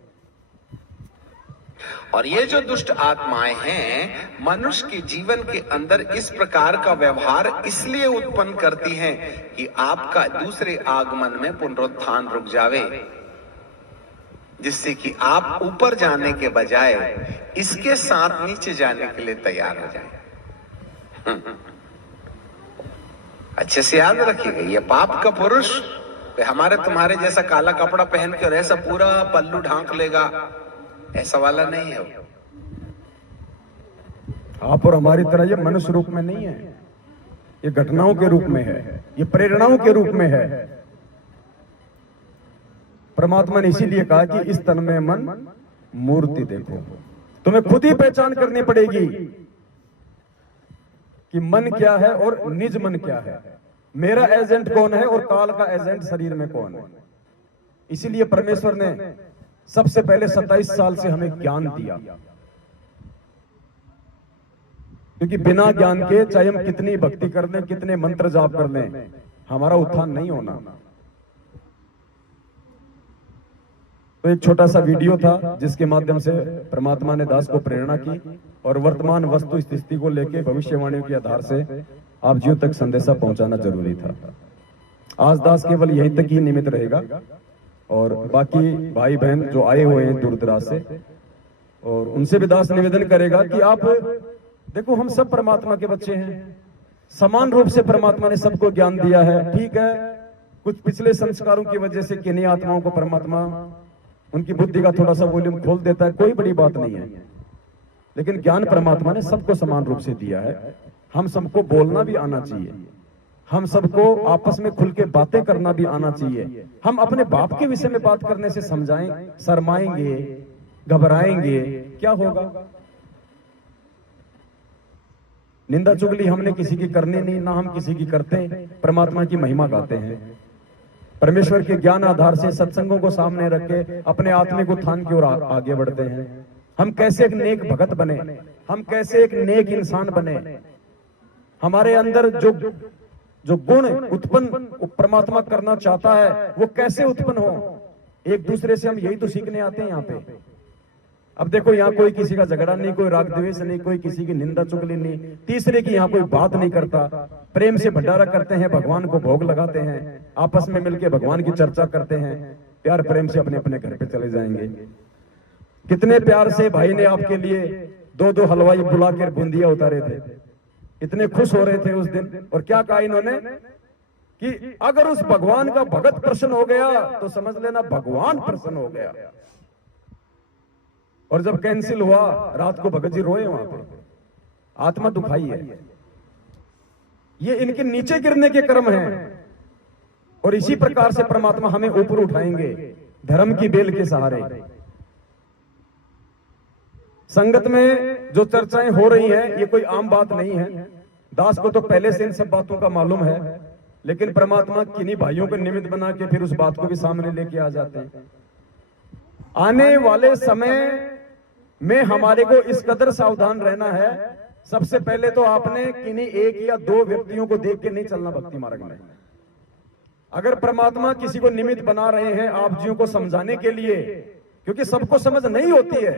और ये जो दुष्ट आत्माएं हैं, मनुष्य के जीवन के अंदर इस प्रकार का व्यवहार इसलिए उत्पन्न करती हैं कि आपका दूसरे आगमन में पुनरुत्थान रुक जावे, जिससे कि आप ऊपर जाने के बजाय इसके साथ नीचे जाने के लिए तैयार हो जाएं। अच्छे से याद रखिएगा, ये पाप का पुरुष हमारे तुम्हारे जैसा काला कपड़ा पहन के और ऐसा पूरा पल्लू ढांक लेगा, ऐसा वाला नहीं है। आप और हमारी तरह ये मनुष्य रूप में नहीं है, ये घटनाओं के रूप में है, ये प्रेरणाओं के रूप में है। परमात्मा ने इसीलिए कहा कि इस तन में मन मूर्ति देखो। तुम्हें खुद ही पहचान करनी पड़ेगी कि मन क्या है और निज मन क्या है, मेरा एजेंट कौन है और काल का एजेंट शरीर में कौन है। इसीलिए परमेश्वर ने सबसे पहले 27 साल से हमें ज्ञान दिया, क्योंकि बिना ज्ञान के चाहे हम कितनी भक्ति कर लें, कितने मंत्र जाप कर लें, हमारा उत्थान नहीं होना। तो एक छोटा सा वीडियो था जिसके माध्यम से परमात्मा ने दास को प्रेरणा की और वर्तमान वस्तु स्थिति को लेकर भविष्यवाणियों के आधार से आप जीव तक संदेशा पहुंचाना जरूरी था। आज दास केवल यहीं तक ही निमित्त रहेगा और बाकी भाई बहन जो आए हुए हैं दूर दराज से, और उनसे भी दास निवेदन करेगा कि आप देखो, हम सब परमात्मा के बच्चे हैं, समान रूप से परमात्मा ने सबको ज्ञान दिया है। ठीक है, कुछ पिछले संस्कारों की वजह से किन्हीं आत्माओं को परमात्मा उनकी बुद्धि का थोड़ा सा वॉल्यूम खोल देता है, कोई बड़ी बात नहीं है, लेकिन ज्ञान परमात्मा ने सबको समान रूप से दिया है। हम सबको बोलना भी आना चाहिए, हम सबको आपस में खुल के बातें करना भी आना चाहिए। हम अपने बाप के विषय में बात करने से समझाएं, शर्माएंगे, घबराएंगे, क्या होगा? निंदा चुगली हमने किसी की करनी नहीं, ना हम किसी की करते, परमात्मा की महिमा गाते हैं। परमेश्वर के ज्ञान आधार से सत्संगों को सामने रख के अपने आत्मिक उत्थान की ओर आगे बढ़ते हैं। हम कैसे एक नेक भगत बने, हम कैसे एक नेक इंसान बने, हमारे अंदर जो गुण उत्पन्न परमात्मा करना चाहता है वो कैसे उत्पन्न हो। एक दूसरे से हम यही तो सीखने आते हैं यहाँ पे। अब देखो, यहाँ कोई किसी का झगड़ा नहीं, कोई राग द्वेष नहीं, कोई किसी की निंदा चुगली नहीं, तीसरे की यहाँ कोई बात नहीं करता। प्रेम से भंडारा करते हैं, भगवान को भोग लगाते हैं, आपस में मिलकर भगवान की चर्चा करते हैं, प्यार प्रेम से अपने अपने घर पे चले जाएंगे। कितने प्यार से भाई ने आपके लिए 2-2 हलवाई बुला कर बूंदिया उतारे थे, इतने खुश हो रहे थे उस दिन। और क्या कहा इन्होंने? कि अगर उस भगवान का भगत प्रसन्न हो गया तो समझ लेना भगवान प्रसन्न हो गया। और जब कैंसिल हुआ, रात को भगत जी रोए वहां पे, आत्मा दुखाई है। ये इनके नीचे गिरने के कर्म हैं। और इसी प्रकार से परमात्मा हमें ऊपर उठाएंगे धर्म की बेल के सहारे। संगत में जो चर्चाएं हो रही हैं, ये कोई आम बात नहीं है। दास को तो पहले से इन सब बातों का मालूम है, लेकिन परमात्मा किन्हीं भाइयों को निमित्त बना के फिर उस बात को भी सामने लेके आ जाते हैं। आने वाले समय में हमारे को इस कदर सावधान रहना है। सबसे पहले तो आपने किन्हीं एक या दो व्यक्तियों को देख के नहीं चलना भक्ति मार्ग में। अगर परमात्मा किसी को निमित्त बना रहे हैं आप जियों को समझाने के लिए, क्योंकि सबको समझ नहीं होती है,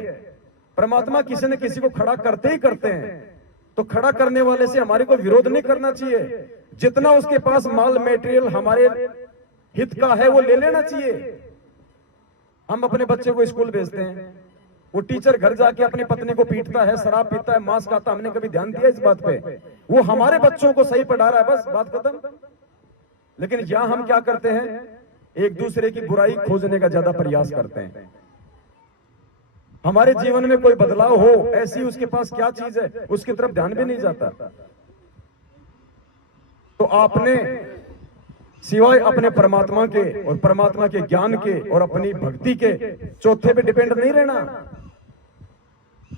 परमात्मा किसी न किसी को खड़ा करते ही करते हैं, तो खड़ा करने वाले से हमारे को विरोध नहीं करना चाहिए। जितना उसके पास माल मेटेरियल हमारे हित का है वो ले लेना चाहिए। हम अपने बच्चे को स्कूल भेजते हैं, वो टीचर घर जाके अपनी पत्नी को पीटता है, शराब पीता है, मांस खाता, हमने कभी ध्यान दिया इस बात पे? वो हमारे बच्चों को सही पढ़ा रहा है, बस बात खत्म। लेकिन यहां हम क्या करते हैं, एक दूसरे की बुराई खोजने का ज्यादा प्रयास करते हैं। हमारे जीवन में कोई बदलाव हो, ऐसी उसके पास क्या चीज है, उसकी तरफ ध्यान भी नहीं जाता। तो आपने सिवाय अपने परमात्मा के और परमात्मा के ज्ञान के और अपनी भक्ति के चौथे पे डिपेंड नहीं रहना।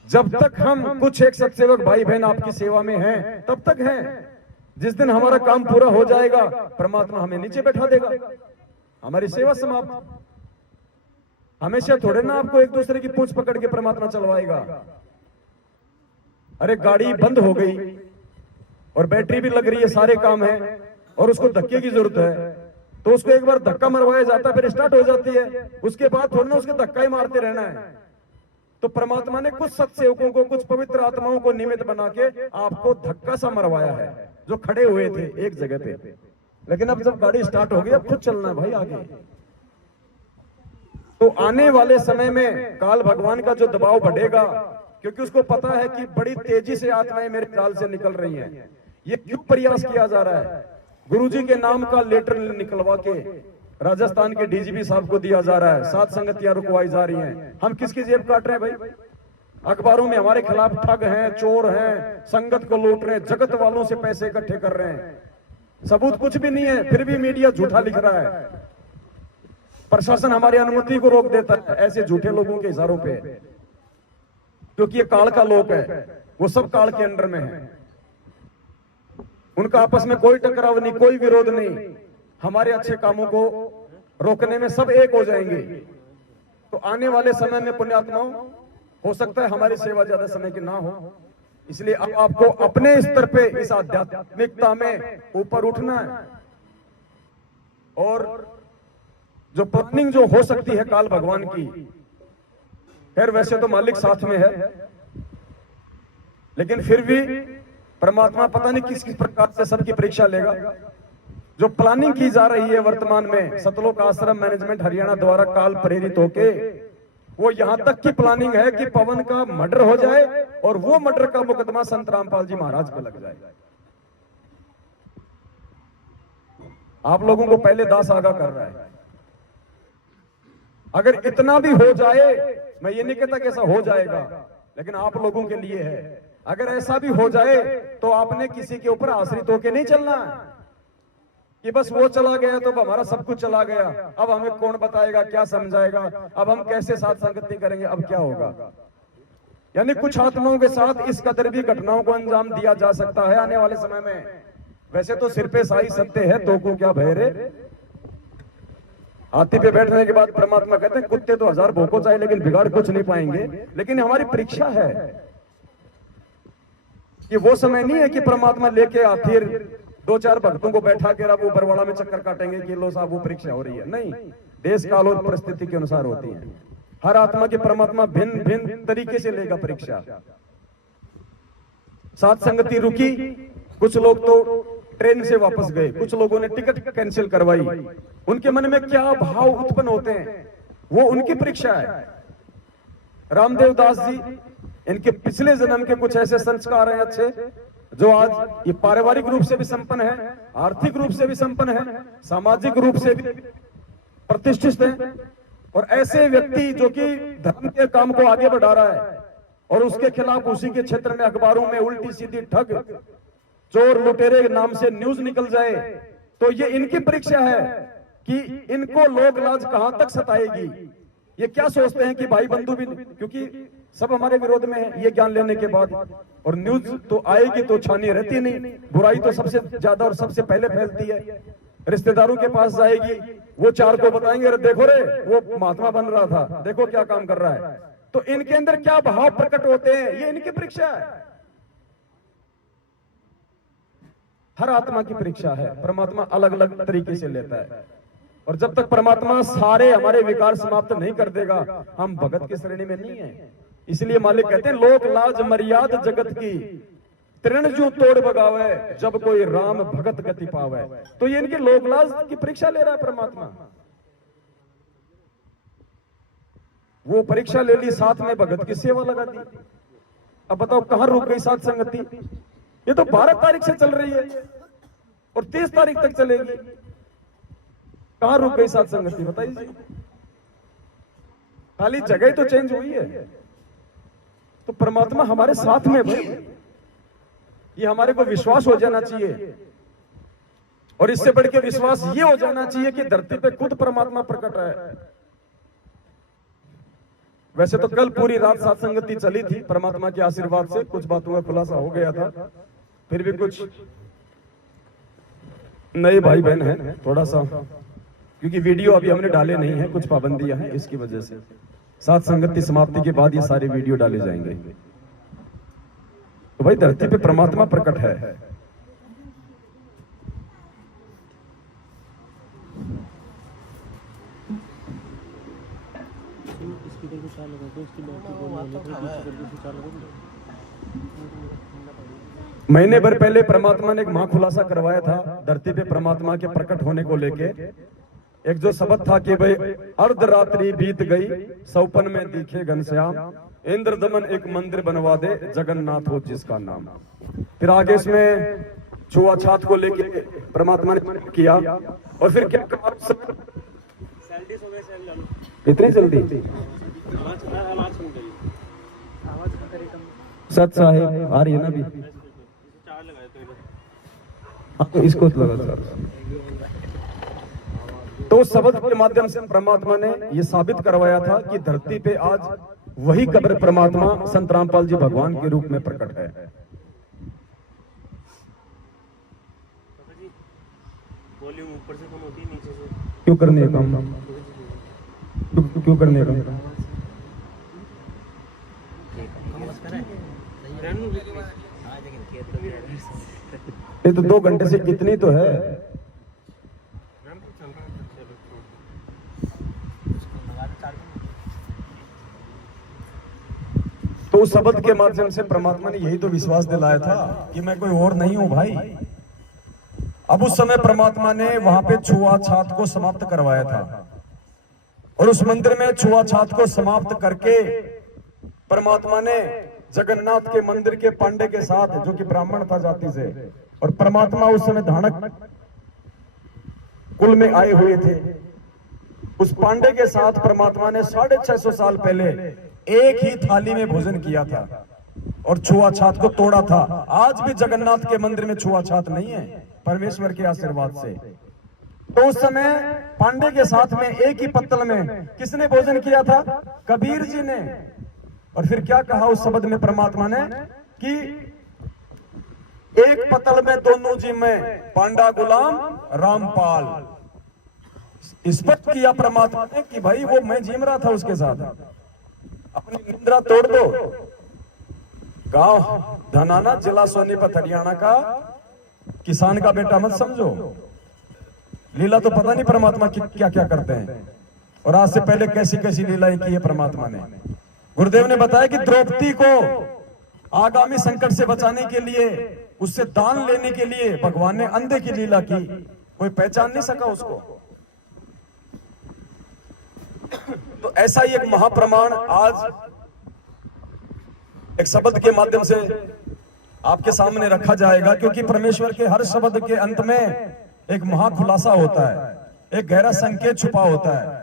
जब तक हम कुछ एक सत्सेवक भाई बहन आपकी सेवा में हैं, तब तक हैं। जिस दिन हमारा काम पूरा हो जाएगा, परमात्मा हमें नीचे बैठा देगा, हमारी सेवा समाप्त। हमेशा थोड़े ना आपको एक दूसरे की पूंछ पकड़ के परमात्मा चलवाएगा। अरे गाड़ी बंद हो गई और बैटरी भी लग रही है, सारे काम है और उसको धक्के की जरूरत है, तो उसको एक बार धक्का मरवाया जाता है, फिर स्टार्ट हो जाती है। उसके बाद थोड़ा ना उसके धक्का ही मारते रहना है। तो परमात्मा ने कुछ सत्सेवकों को, कुछ पवित्र आत्माओं को निमित्त बना के आपको धक्का सा मरवाया है, जो खड़े हुए थे एक जगह पे। लेकिन अब जब गाड़ी स्टार्ट हो गई, अब खुद चलना है भाई आगे। तो आने वाले समय में काल भगवान का जो दबाव बढ़ेगा, क्योंकि उसको पता है कि बड़ी तेजी से आत्माएं मेरे जाल से निकल रही हैं। ये क्यों प्रयास किया जा रहा है? गुरुजी के नाम का लेटर निकलवा के राजस्थान के डीजीपी साहब को दिया जा रहा है, 7 संगतियां रुकवाई जा रही हैं। हम किसकी जेब काट रहे हैं भाई? अखबारों में हमारे खिलाफ ठग हैं, चोर हैं, संगत को लूट रहे हैं, जगत वालों से पैसे इकट्ठे कर रहे हैं। सबूत कुछ भी नहीं है, फिर भी मीडिया झूठा लिख रहा है। प्रशासन हमारी अनुमति को रोक देता है ऐसे झूठे लोगों के इशारों पे, क्योंकि ये काल का लोक है, वो सब काल के अंडर में है। उनका आपस में कोई टकराव नहीं, कोई विरोध नहीं। हमारे अच्छे कामों को रोकने में सब एक हो जाएंगे। तो आने वाले समय में पुण्यात्माओं, हो सकता है हमारी सेवा ज्यादा समय की ना हो, इसलिए अब आपको अपने स्तर पे इस आध्यात्मिकता में ऊपर उठना है। और जो प्लानिंग जो हो सकती है काल भगवान की, खैर वैसे तो मालिक साथ में है, लेकिन फिर भी परमात्मा पता नहीं किस किस प्रकार से सबकी परीक्षा लेगा। जो प्लानिंग की जा रही है वर्तमान में सतलोक आश्रम मैनेजमेंट हरियाणा द्वारा काल प्रेरित होके, वो यहां तक की प्लानिंग है कि पवन का मर्डर हो जाए और वो मर्डर का मुकदमा संत रामपाल जी महाराज पे लग जाए। आप लोगों को पहले दास आगाह कर रहा है। अगर इतना भी हो जाए, मैं ये नहीं कहता कि ऐसा हो जाएगा, लेकिन आप लोगों के लिए है। अगर ऐसा भी हो जाए तो आपने किसी के ऊपर आश्रित होकर नहीं चलना कि बस वो चला गया तो हमारा सब कुछ चला गया, अब हमें कौन बताएगा, क्या समझाएगा, अब हम कैसे साथ संगत नहीं करेंगे, अब क्या होगा। यानी कुछ आत्माओं के साथ इस कदर भी घटनाओं को अंजाम दिया जा सकता है आने वाले समय में। वैसे तो सिर पे साई सत्य है, तो को क्या भय रे। हाथी पे बैठने के बाद परमात्मा कहते हैं कुत्ते तो 1000 भोंको चाहे लेकिन बिगाड़ कुछ नहीं पाएंगे। लेकिन हमारी परीक्षा है कि वो समय नहीं है कि परमात्मा लेके हाथी 2-4 भक्तों को बैठा के वो बरवाड़ा में चक्कर काटेंगे कि लो साहब वो परीक्षा हो रही है। नहीं, देश काल और परिस्थिति के अनुसार होती है। हर आत्मा के परमात्मा भिन्न भिन्न तरीके से लेगा परीक्षा। साथ संगति रुकी, कुछ लोग तो ट्रेन से वापस गए, कुछ लोगों ने टिकट कैंसिल करवाई। उनके मन में क्या भाव उत्पन्न होते हैं, वो उनकी परीक्षा है। रामदेव दास जी, इनके पिछले जन्म के कुछ ऐसे संस्कार हैं अच्छे जो आज ये पारिवारिक रूप से भी संपन्न है, आर्थिक रूप से भी संपन्न है, सामाजिक रूप से भी प्रतिष्ठित है, और ऐसे व्यक्ति जो कि धर्म के काम को आगे बढ़ा रहा है और उसके खिलाफ उसी के क्षेत्र में अखबारों में उल्टी सीधी ठग, चोर लुटेरे नाम से न्यूज निकल जाए, तो ये इनकी परीक्षा है कि इनको लोक लाज कहां तक सताएगी। ये क्या सोचते हैं कि भाई बंधु भी, क्योंकि सब हमारे विरोध में है ये ज्ञान लेने के बाद, और न्यूज तो आएगी तो छानी रहती नहीं, बुराई तो सबसे ज्यादा और सबसे पहले फैलती है। रिश्तेदारों के पास जाएगी, वो चार को बताएंगे, अरे देखो रे वो महात्मा बन रहा था, देखो क्या काम कर रहा है। तो इनके अंदर क्या भाव प्रकट होते हैं, ये इनकी परीक्षा है। हर आत्मा की परीक्षा है, परमात्मा अलग अलग तरीके से लेता है, और जब तक परमात्मा सारे हमारे विकार समाप्त नहीं कर देगा, हम भगत की श्रेणी में नहीं है। इसलिए मालिक कहते हैं लोक लाज मर्याद जगत की, तृण जो तोड़ बगावे, जब कोई राम भगत गति पावे। तो ये इनके लोक लाज की परीक्षा ले रहा है परमात्मा। वो परीक्षा ले ली, साथ में भगत की सेवा लगा दी। अब बताओ कहां रुक गई साथ संगति। ये तो 12 तारीख से चल रही है और 30 तारीख तक चलेगी, कहां रुक गई साथ संगति बताइए। खाली जगह ही तो चेंज हुई है। तो परमात्मा हमारे साथ में भाई, ये हमारे को विश्वास हो जाना चाहिए, और इससे बढ़ के विश्वास ये हो जाना चाहिए कि धरती पे खुद परमात्मा प्रकट है। वैसे तो कल पूरी रात साथ संगति चली थी, परमात्मा के आशीर्वाद से कुछ बातों का खुलासा हो गया था, फिर भी कुछ नए भाई बहन हैं, थोड़ा सा क्योंकि वीडियो अभी हमने डाले नहीं है, कुछ पाबंदियां हैं, इसकी वजह से साथ संगति समाप्ति के बाद ये सारे वीडियो डाले जाएंगे। तो भाई धरती पे परमात्मा प्रकट है। महीने भर पहले परमात्मा ने एक महाखुलासा करवाया था धरती पे परमात्मा के प्रकट होने को लेके। एक जो शब्द था कि भाई अर्धरात्रि बीत गई, सौपन में दिखे घनश्याम, इंद्र दमन एक मंदिर बनवा दे, जगन्नाथ हो जिसका नाम। फिर आगे इसमें छुआछात को लेके परमात्मा ने किया, और फिर क्या कहा, इतनी जल्दी सच साहेब आ रही है ना अभी, तो इसको लगा। तो उस शब्द के माध्यम से परमात्मा ने यह साबित करवाया था कि धरती पे आज वही कब्र परमात्मा संत रामपाल जी भगवान के रूप में प्रकट है। वॉल्यूम ऊपर से कम होती है, नीचे से क्यों करने का काम, क्यों करने का काम? ये तो 2 घंटे से कितनी तो है। तो उस शब्द के माध्यम से परमात्मा ने यही तो विश्वास दिलाया था कि मैं कोई और नहीं हूं भाई। अब उस समय परमात्मा ने वहां पे छुआछात को समाप्त करवाया था, और उस मंदिर में छुआछात को समाप्त करके परमात्मा ने जगन्नाथ के मंदिर के पांडे के साथ, जो कि ब्राह्मण था जाति से, और परमात्मा उस समय धानक कुल में आए हुए थे, उस पांडे के साथ परमात्मा ने 650 साल पहले एक ही थाली में भोजन किया था और छुआछात को तोड़ा था। आज भी जगन्नाथ के मंदिर में छुआछात नहीं है, परमेश्वर के आशीर्वाद से। तो उस समय पांडे के साथ में एक ही पत्तल में किसने भोजन किया था? कबीर जी ने। और फिर क्या कहा उस शब्द में परमात्मा ने कि एक पत्तल में दोनों जी में, पांडा गुलाम रामपाल। स्पष्ट किया परमात्मा ने कि भाई वो मैं जिम रहा था उसके साथ, अपनी निंद्रा तोड़ दो। गांव धनाना, जिला सोनीपत, हरियाणा का किसान का बेटा मत समझो। लीला तो पता नहीं परमात्मा की क्या क्या करते हैं, और आज से पहले कैसी कैसी लीलाएं की है परमात्मा ने। गुरुदेव ने बताया कि द्रौपदी को आगामी संकट से बचाने के लिए, उससे दान लेने के लिए भगवान ने अंधे की लीला की, कोई पहचान नहीं सका उसको। तो ऐसा ही एक महाप्रमाण आज एक शब्द के माध्यम से आपके सामने रखा जाएगा, क्योंकि परमेश्वर के हर शब्द के अंत में एक महाखुलासा होता है, एक गहरा संकेत छुपा होता है।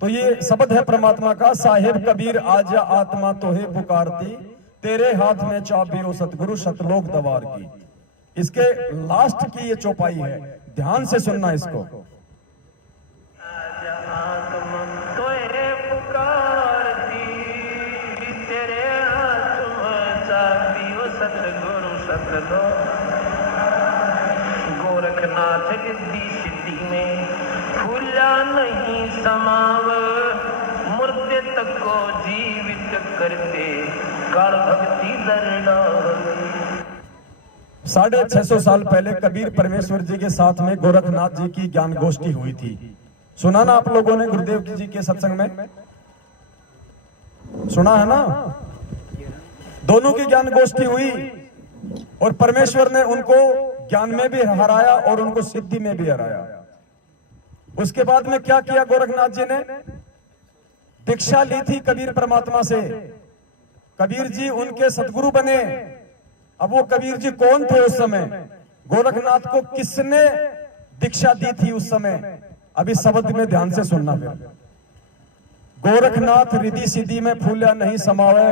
तो ये शब्द है परमात्मा का, साहिब कबीर आजा आत्मा तोहे पुकारती, तेरे हाथ में चाबी ओ सतगुरु सतलोक दवार की। इसके लास्ट की ये चौपाई है, ध्यान से सुनना इसको। गोरखनाथ रिद्धि सिद्धि में भूला नहीं समाव, मुर्दे तक को जीवित करते काल भक्ति दरड़ा। 650 साल पहले कबीर परमेश्वर जी के साथ में गोरखनाथ जी की ज्ञान गोष्ठी हुई थी। सुना ना आप लोगों ने गुरुदेव जी के सत्संग में? सुना है ना? दोनों की ज्ञान गोष्ठी हुई और परमेश्वर ने उनको ज्ञान में भी हराया और उनको सिद्धि में भी हराया। उसके बाद में क्या किया गोरखनाथ जी ने? दीक्षा ली थी कबीर परमात्मा से, कबीर जी उनके सतगुरु बने। अब वो कबीर जी कौन थे उस समय? गोरखनाथ को किसने दीक्षा दी थी उस समय? अभी शब्द में ध्यान से सुनना। फिर गोरखनाथ रिद्धि सिद्धि में फूला नहीं समावे,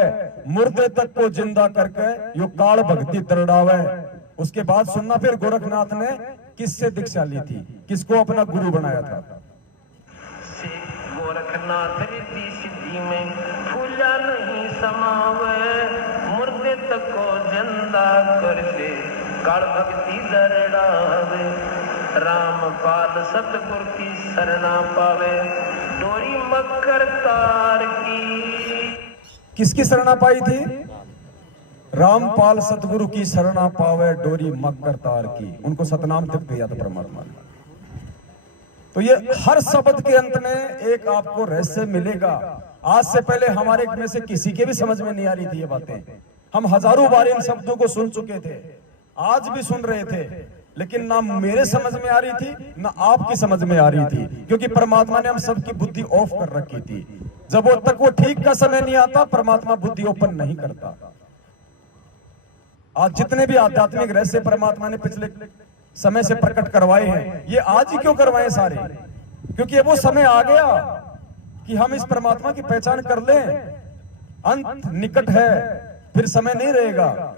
मुर्दे तक को जिंदा करके यो काल भक्ति दरड़ावे। उसके बाद सुनना फिर गोरखनाथ ने किससे दीक्षा ली थी, किसको अपना गुरु बनाया था। गोरखनाथ रिद्धि सिद्धि में फूला नहीं समावे, मुर्दे तक को जिंदा करके काल भक्ति दरड़ावे। रामपाल सतगुरु की शरणा पावे, डोरी मकर तार की। किसकी शरणा पाई थी? रामपाल सतगुरु की शरणा पावे, डोरी मकर तार की। उनको सतनाम तक दिया था परमात्मा ने। तो ये हर शब्द के अंत में एक आपको रहस्य मिलेगा। आज से पहले हमारे में से किसी के भी समझ में नहीं आ रही थी ये बातें। हम हजारों बार इन शब्दों को सुन चुके थे, आज भी सुन रहे थे, लेकिन ना मेरे समझ में आ रही थी ना आपकी समझ में आ रही थी, क्योंकि परमात्मा ने हम सबकी बुद्धि ऑफ कर रखी थी। जब वो तक वो ठीक का समय नहीं आता, परमात्मा बुद्धि ओपन नहीं करता। आज जितने भी आध्यात्मिक रहस्य परमात्मा ने पिछले समय से प्रकट करवाए हैं, ये आज ही क्यों करवाए सारे? क्योंकि अब वो समय आ गया कि हम इस परमात्मा की पहचान कर लें। अंत निकट है, फिर समय नहीं रहेगा,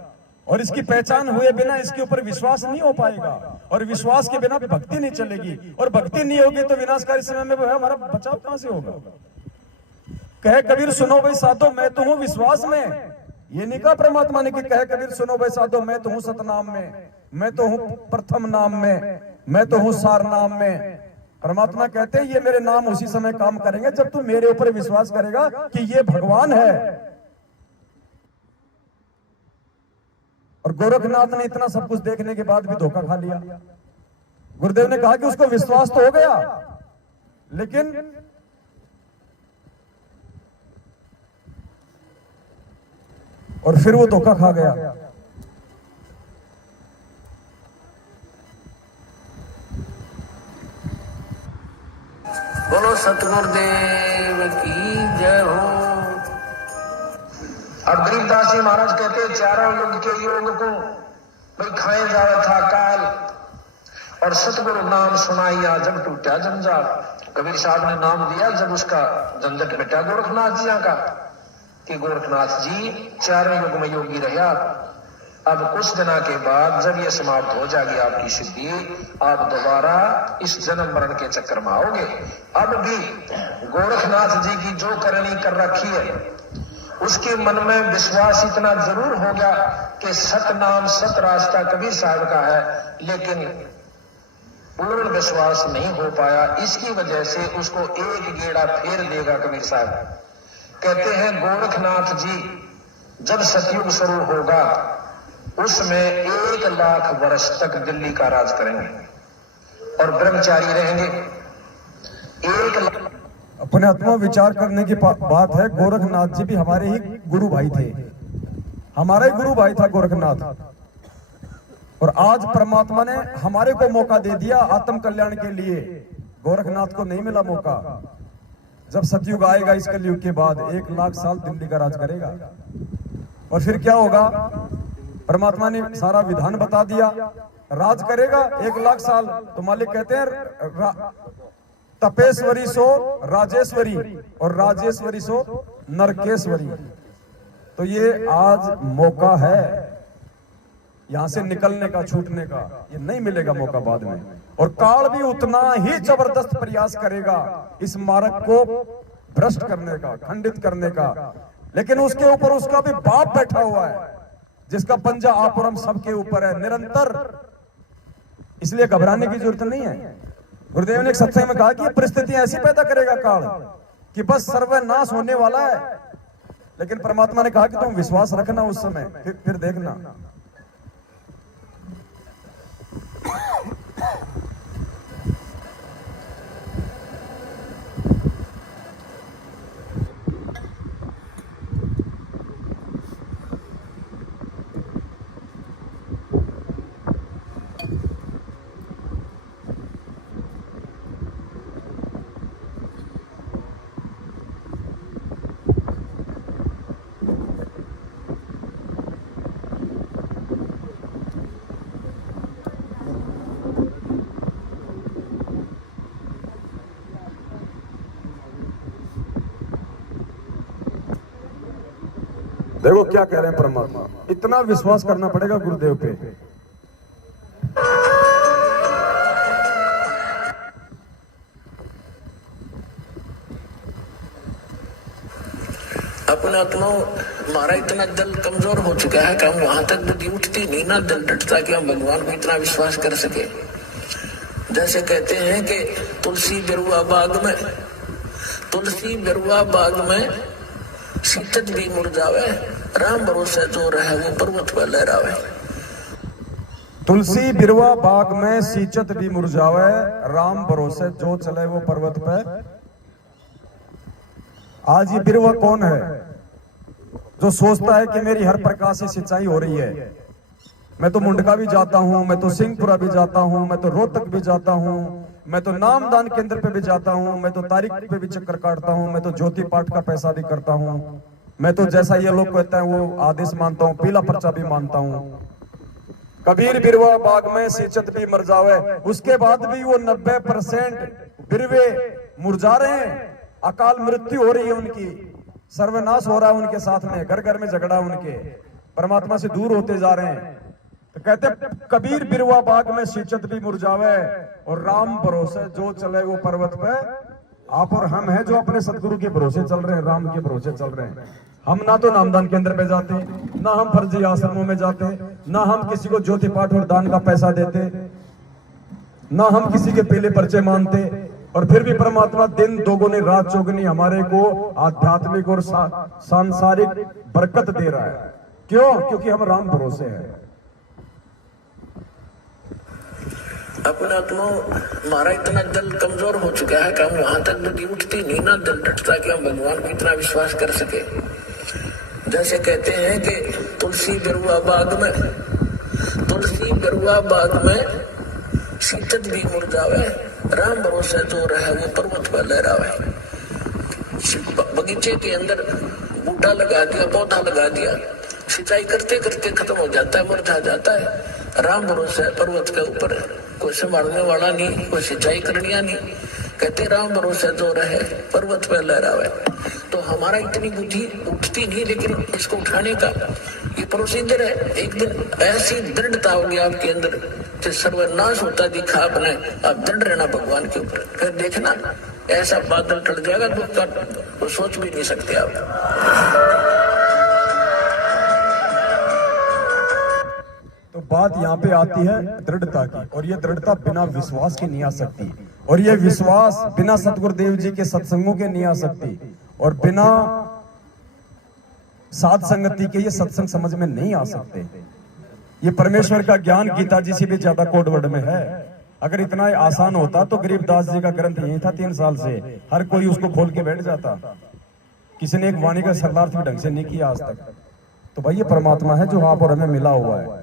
और इसकी पहचान हुए बिना इसके ऊपर विश्वास नहीं हो पाएगा, और विश्वास के बिना भक्ति नहीं चलेगी, और भक्ति नहीं होगी तो विनाशकारी समय में हमारा बचाव कहां से होगा? कहे कबीर सुनो भाई साधो मैं तो हूं विश्वास में। ये नहीं कहा परमात्मा ने कि कहे कबीर सुनो भाई साधो मैं तो हूं सतनाम में, मैं तो हूं प्रथम नाम में, मैं तो हूं सार नाम में। परमात्मा कहते हैं ये मेरे नाम उसी समय काम करेंगे जब तू मेरे ऊपर विश्वास करेगा कि ये भगवान है। और गोरखनाथ ने इतना सब कुछ देखने के बाद भी धोखा खा लिया। गुरुदेव ने कहा कि उसको विश्वास तो हो गया, लेकिन और फिर वो धोखा खा गया। बोलो सतगुरुदेव की जय हो। और गरीबदास जी महाराज कहते चारों युग के योग को भाई खाए जावे था काल, और सतगुरु नाम सुनाइया जब टूटा जंजाल। कबीर साहब ने नाम दिया जब उसका झंझट मिटा गोरखनाथ जी का, कि गोरखनाथ जी चारों युग में योगी रहा। अब कुछ दिनों के बाद जब ये समाप्त हो जाएगी आपकी सिद्धि, आप दोबारा इस जन्म मरण के चक्कर में आओगे। अब भी गोरखनाथ जी की जो करनी कर रखी है, उसके मन में विश्वास इतना जरूर होगा कि सत नाम सत रास्ता कबीर साहब का है, लेकिन पूर्ण विश्वास नहीं हो पाया। इसकी वजह से उसको एक गेड़ा फेर देगा कबीर साहब। कहते हैं गोरखनाथ जी जब सतयुग शुरू होगा उसमें 1 लाख वर्ष तक दिल्ली का राज करेंगे और ब्रह्मचारी रहेंगे। 1 लाख। अपने आत्मा विचार करने की बात है। गोरखनाथ जी भी हमारे ही गुरु भाई थे, हमारा ही गुरु भाई था गोरखनाथ। और आज परमात्मा ने हमारे को मौका दे दिया आत्म कल्याण के लिए। गोरखनाथ को नहीं मिला मौका। जब सतयुग आएगा इस कलयुग के बाद 1 लाख साल दिल्ली का राज करेगा, और फिर क्या होगा? परमात्मा ने सारा विधान बता दिया। राज करेगा 1 लाख साल, तो मालिक कहते हैं तपेश्वरी सो राजेश्वरी और राजेश्वरी सो नरकेश्वरी। तो ये आज मौका है यहां से निकलने का, छूटने का, ये नहीं मिलेगा मौका बाद में। और काल भी उतना ही जबरदस्त प्रयास करेगा इस मार्ग को भ्रष्ट करने का, खंडित करने का, लेकिन उसके ऊपर उसका भी बाप बैठा हुआ है जिसका पंजा आप और हम सबके ऊपर है निरंतर। इसलिए घबराने की जरूरत नहीं है। गुरुदेव ने एक सत्संग में कहा कि ये परिस्थिति ऐसी पैदा करेगा काल कि बस सर्वनाश होने वाला है, लेकिन परमात्मा ने कहा कि तुम विश्वास रखना उस समय, फिर देखना। देखो क्या कह रहे हैं परमात्मा, इतना विश्वास करना पड़ेगा गुरुदेव पे। अपना आत्माओं हमारा इतना दिल कमजोर हो चुका है कि हम वहां तक बुद्धि उठती नहीं ना, दिल डटता कि हम भगवान को इतना विश्वास कर सके। जैसे कहते हैं कि तुलसी बिरुआ बाग में, तुलसी बिरुआ बाग में सीतत भी मुरझावे, राम भरोसे जो रहे वो पर्वत पर लहरावे। तुलसी बिरवा बाग में सींचत भी मुरझावे, राम भरोसे जो चले वो पर्वत पे। आज ये बिरवा कौन है जो सोचता है कि मेरी हर प्रकार से सिंचाई हो रही है? मैं तो मुंडका भी जाता हूं, मैं तो सिंहपुरा भी जाता हूं, मैं तो रोहतक भी जाता हूं, मैं तो नामदान केंद्र पे भी जाता हूं, मैं तो तारीख पे भी चक्कर काटता हूं, मैं तो ज्योति पाठ का पैसा भी करता हूं, मैं तो जैसा ये लोग कहते हैं वो आदेश मानता हूं, पीला पर्चा भी मानता हूं। कबीर बिरवा बाग में सींचत भी मुरझावे, उसके बाद भी वो 90% बिरवे मुरझा रहे हैं, अकाल मृत्यु हो रही है उनकी, सर्वनाश हो रहा है उनके साथ में, घर घर में झगड़ा उनके, परमात्मा से दूर होते जा रहे हैं। तो कहते कबीर बिरवा बाग में सींचत भी मुरझावे और राम भरोसे जो चले वो पर्वत पे। आप और हम हैं जो अपने सदगुरु के भरोसे चल रहे हैं, राम के भरोसे चल रहे हैं। हम ना तो नामदान केंद्र पे जाते, ना हम फर्जी आश्रमों में जाते, ना हम किसी को ज्योति पाठ और दान का पैसा देते, ना हम किसी के पीले पर्चे मानते, और फिर भी परमात्मा दिन दोगुनी रात चौगुनी हमारे को आध्यात्मिक और सांसारिक बरकत दे रहा है। क्यों? क्योंकि हम राम भरोसे हैं। अपना आत्मा हमारा इतना दिल कमजोर हो चुका है कि हम वहां तक बुद्धि उठती नहीं ना, दिल डटता कि हम भगवान को इतना विश्वास कर सके। जैसे कहते हैं कि तुलसी बिरुआ बाग में, तुलसी बिरुआ बाग में सींचत भी मुरझावे, राम भरोसे जो रहे वो पर्वत पर लहरावे। बगीचे के अंदर बूटा लगा दिया, पौधा लगा दिया, सिंचाई करते करते खत्म हो जाता है, मुरझा जाता है। राम भरोसे पर्वत के ऊपर कोई संभालने वाला नहीं, कोई सिंचाई करनिया नहीं, कहते राम भरोसे जो रहे पर्वत पे लहरावे। तो हमारा इतनी बुद्धि उठती नहीं, लेकिन इसको उठाने का ये प्रोसीजर है। एक दिन ऐसी दृढ़ता होगी आपके अंदर कि सर्वनाश होता दिखा आपने, आप दृढ़ रहना भगवान के ऊपर, फिर देखना ऐसा बादल टल जाएगा दुख का तो सोच भी नहीं सकते आप। तो बात यहाँ पे आती है दृढ़ता की, और ये दृढ़ता बिना विश्वास के नहीं आ सकती, और ये विश्वास बिना सतगुरुदेव जी के सत्संगों के नहीं आ सकती, और बिना साध संगति के ये सत्संग समझ में नहीं आ सकते। ये परमेश्वर का ज्ञान गीता जी से भी ज्यादा कोड वर्ड में है। अगर इतना आसान होता तो गरीबदास जी का ग्रंथ यही था, 3 साल से हर कोई उसको खोल के बैठ जाता। किसी ने एक वाणी का शरणार्थ भी ढंग से नहीं किया आज तक। तो भाई ये परमात्मा है जो आप और हमें मिला हुआ है।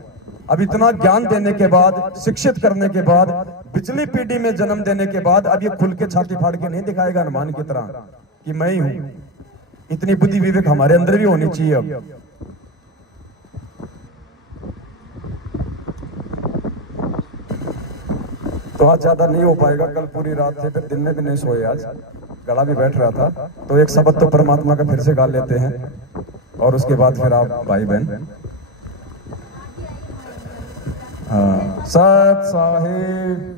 अब इतना ज्ञान देने के बाद, शिक्षित करने के बाद, पिछली पीढ़ी में जन्म देने के बाद, अब ये खुल के छाती फाड़ के नहीं दिखाएगा हनुमान की तरह कि मैं ही हूं। इतनी बुद्धि विवेक हमारे अंदर भी होनी चाहिए। अब तो आज ज्यादा नहीं हो पाएगा, कल पूरी रात थे, फिर दिन में भी नहीं सोए, आज गला भी बैठ रहा था। तो एक शब्द तो परमात्मा का फिर से गा लेते हैं और उसके बाद फिर आप भाई बहन। हाँ, सत साहिब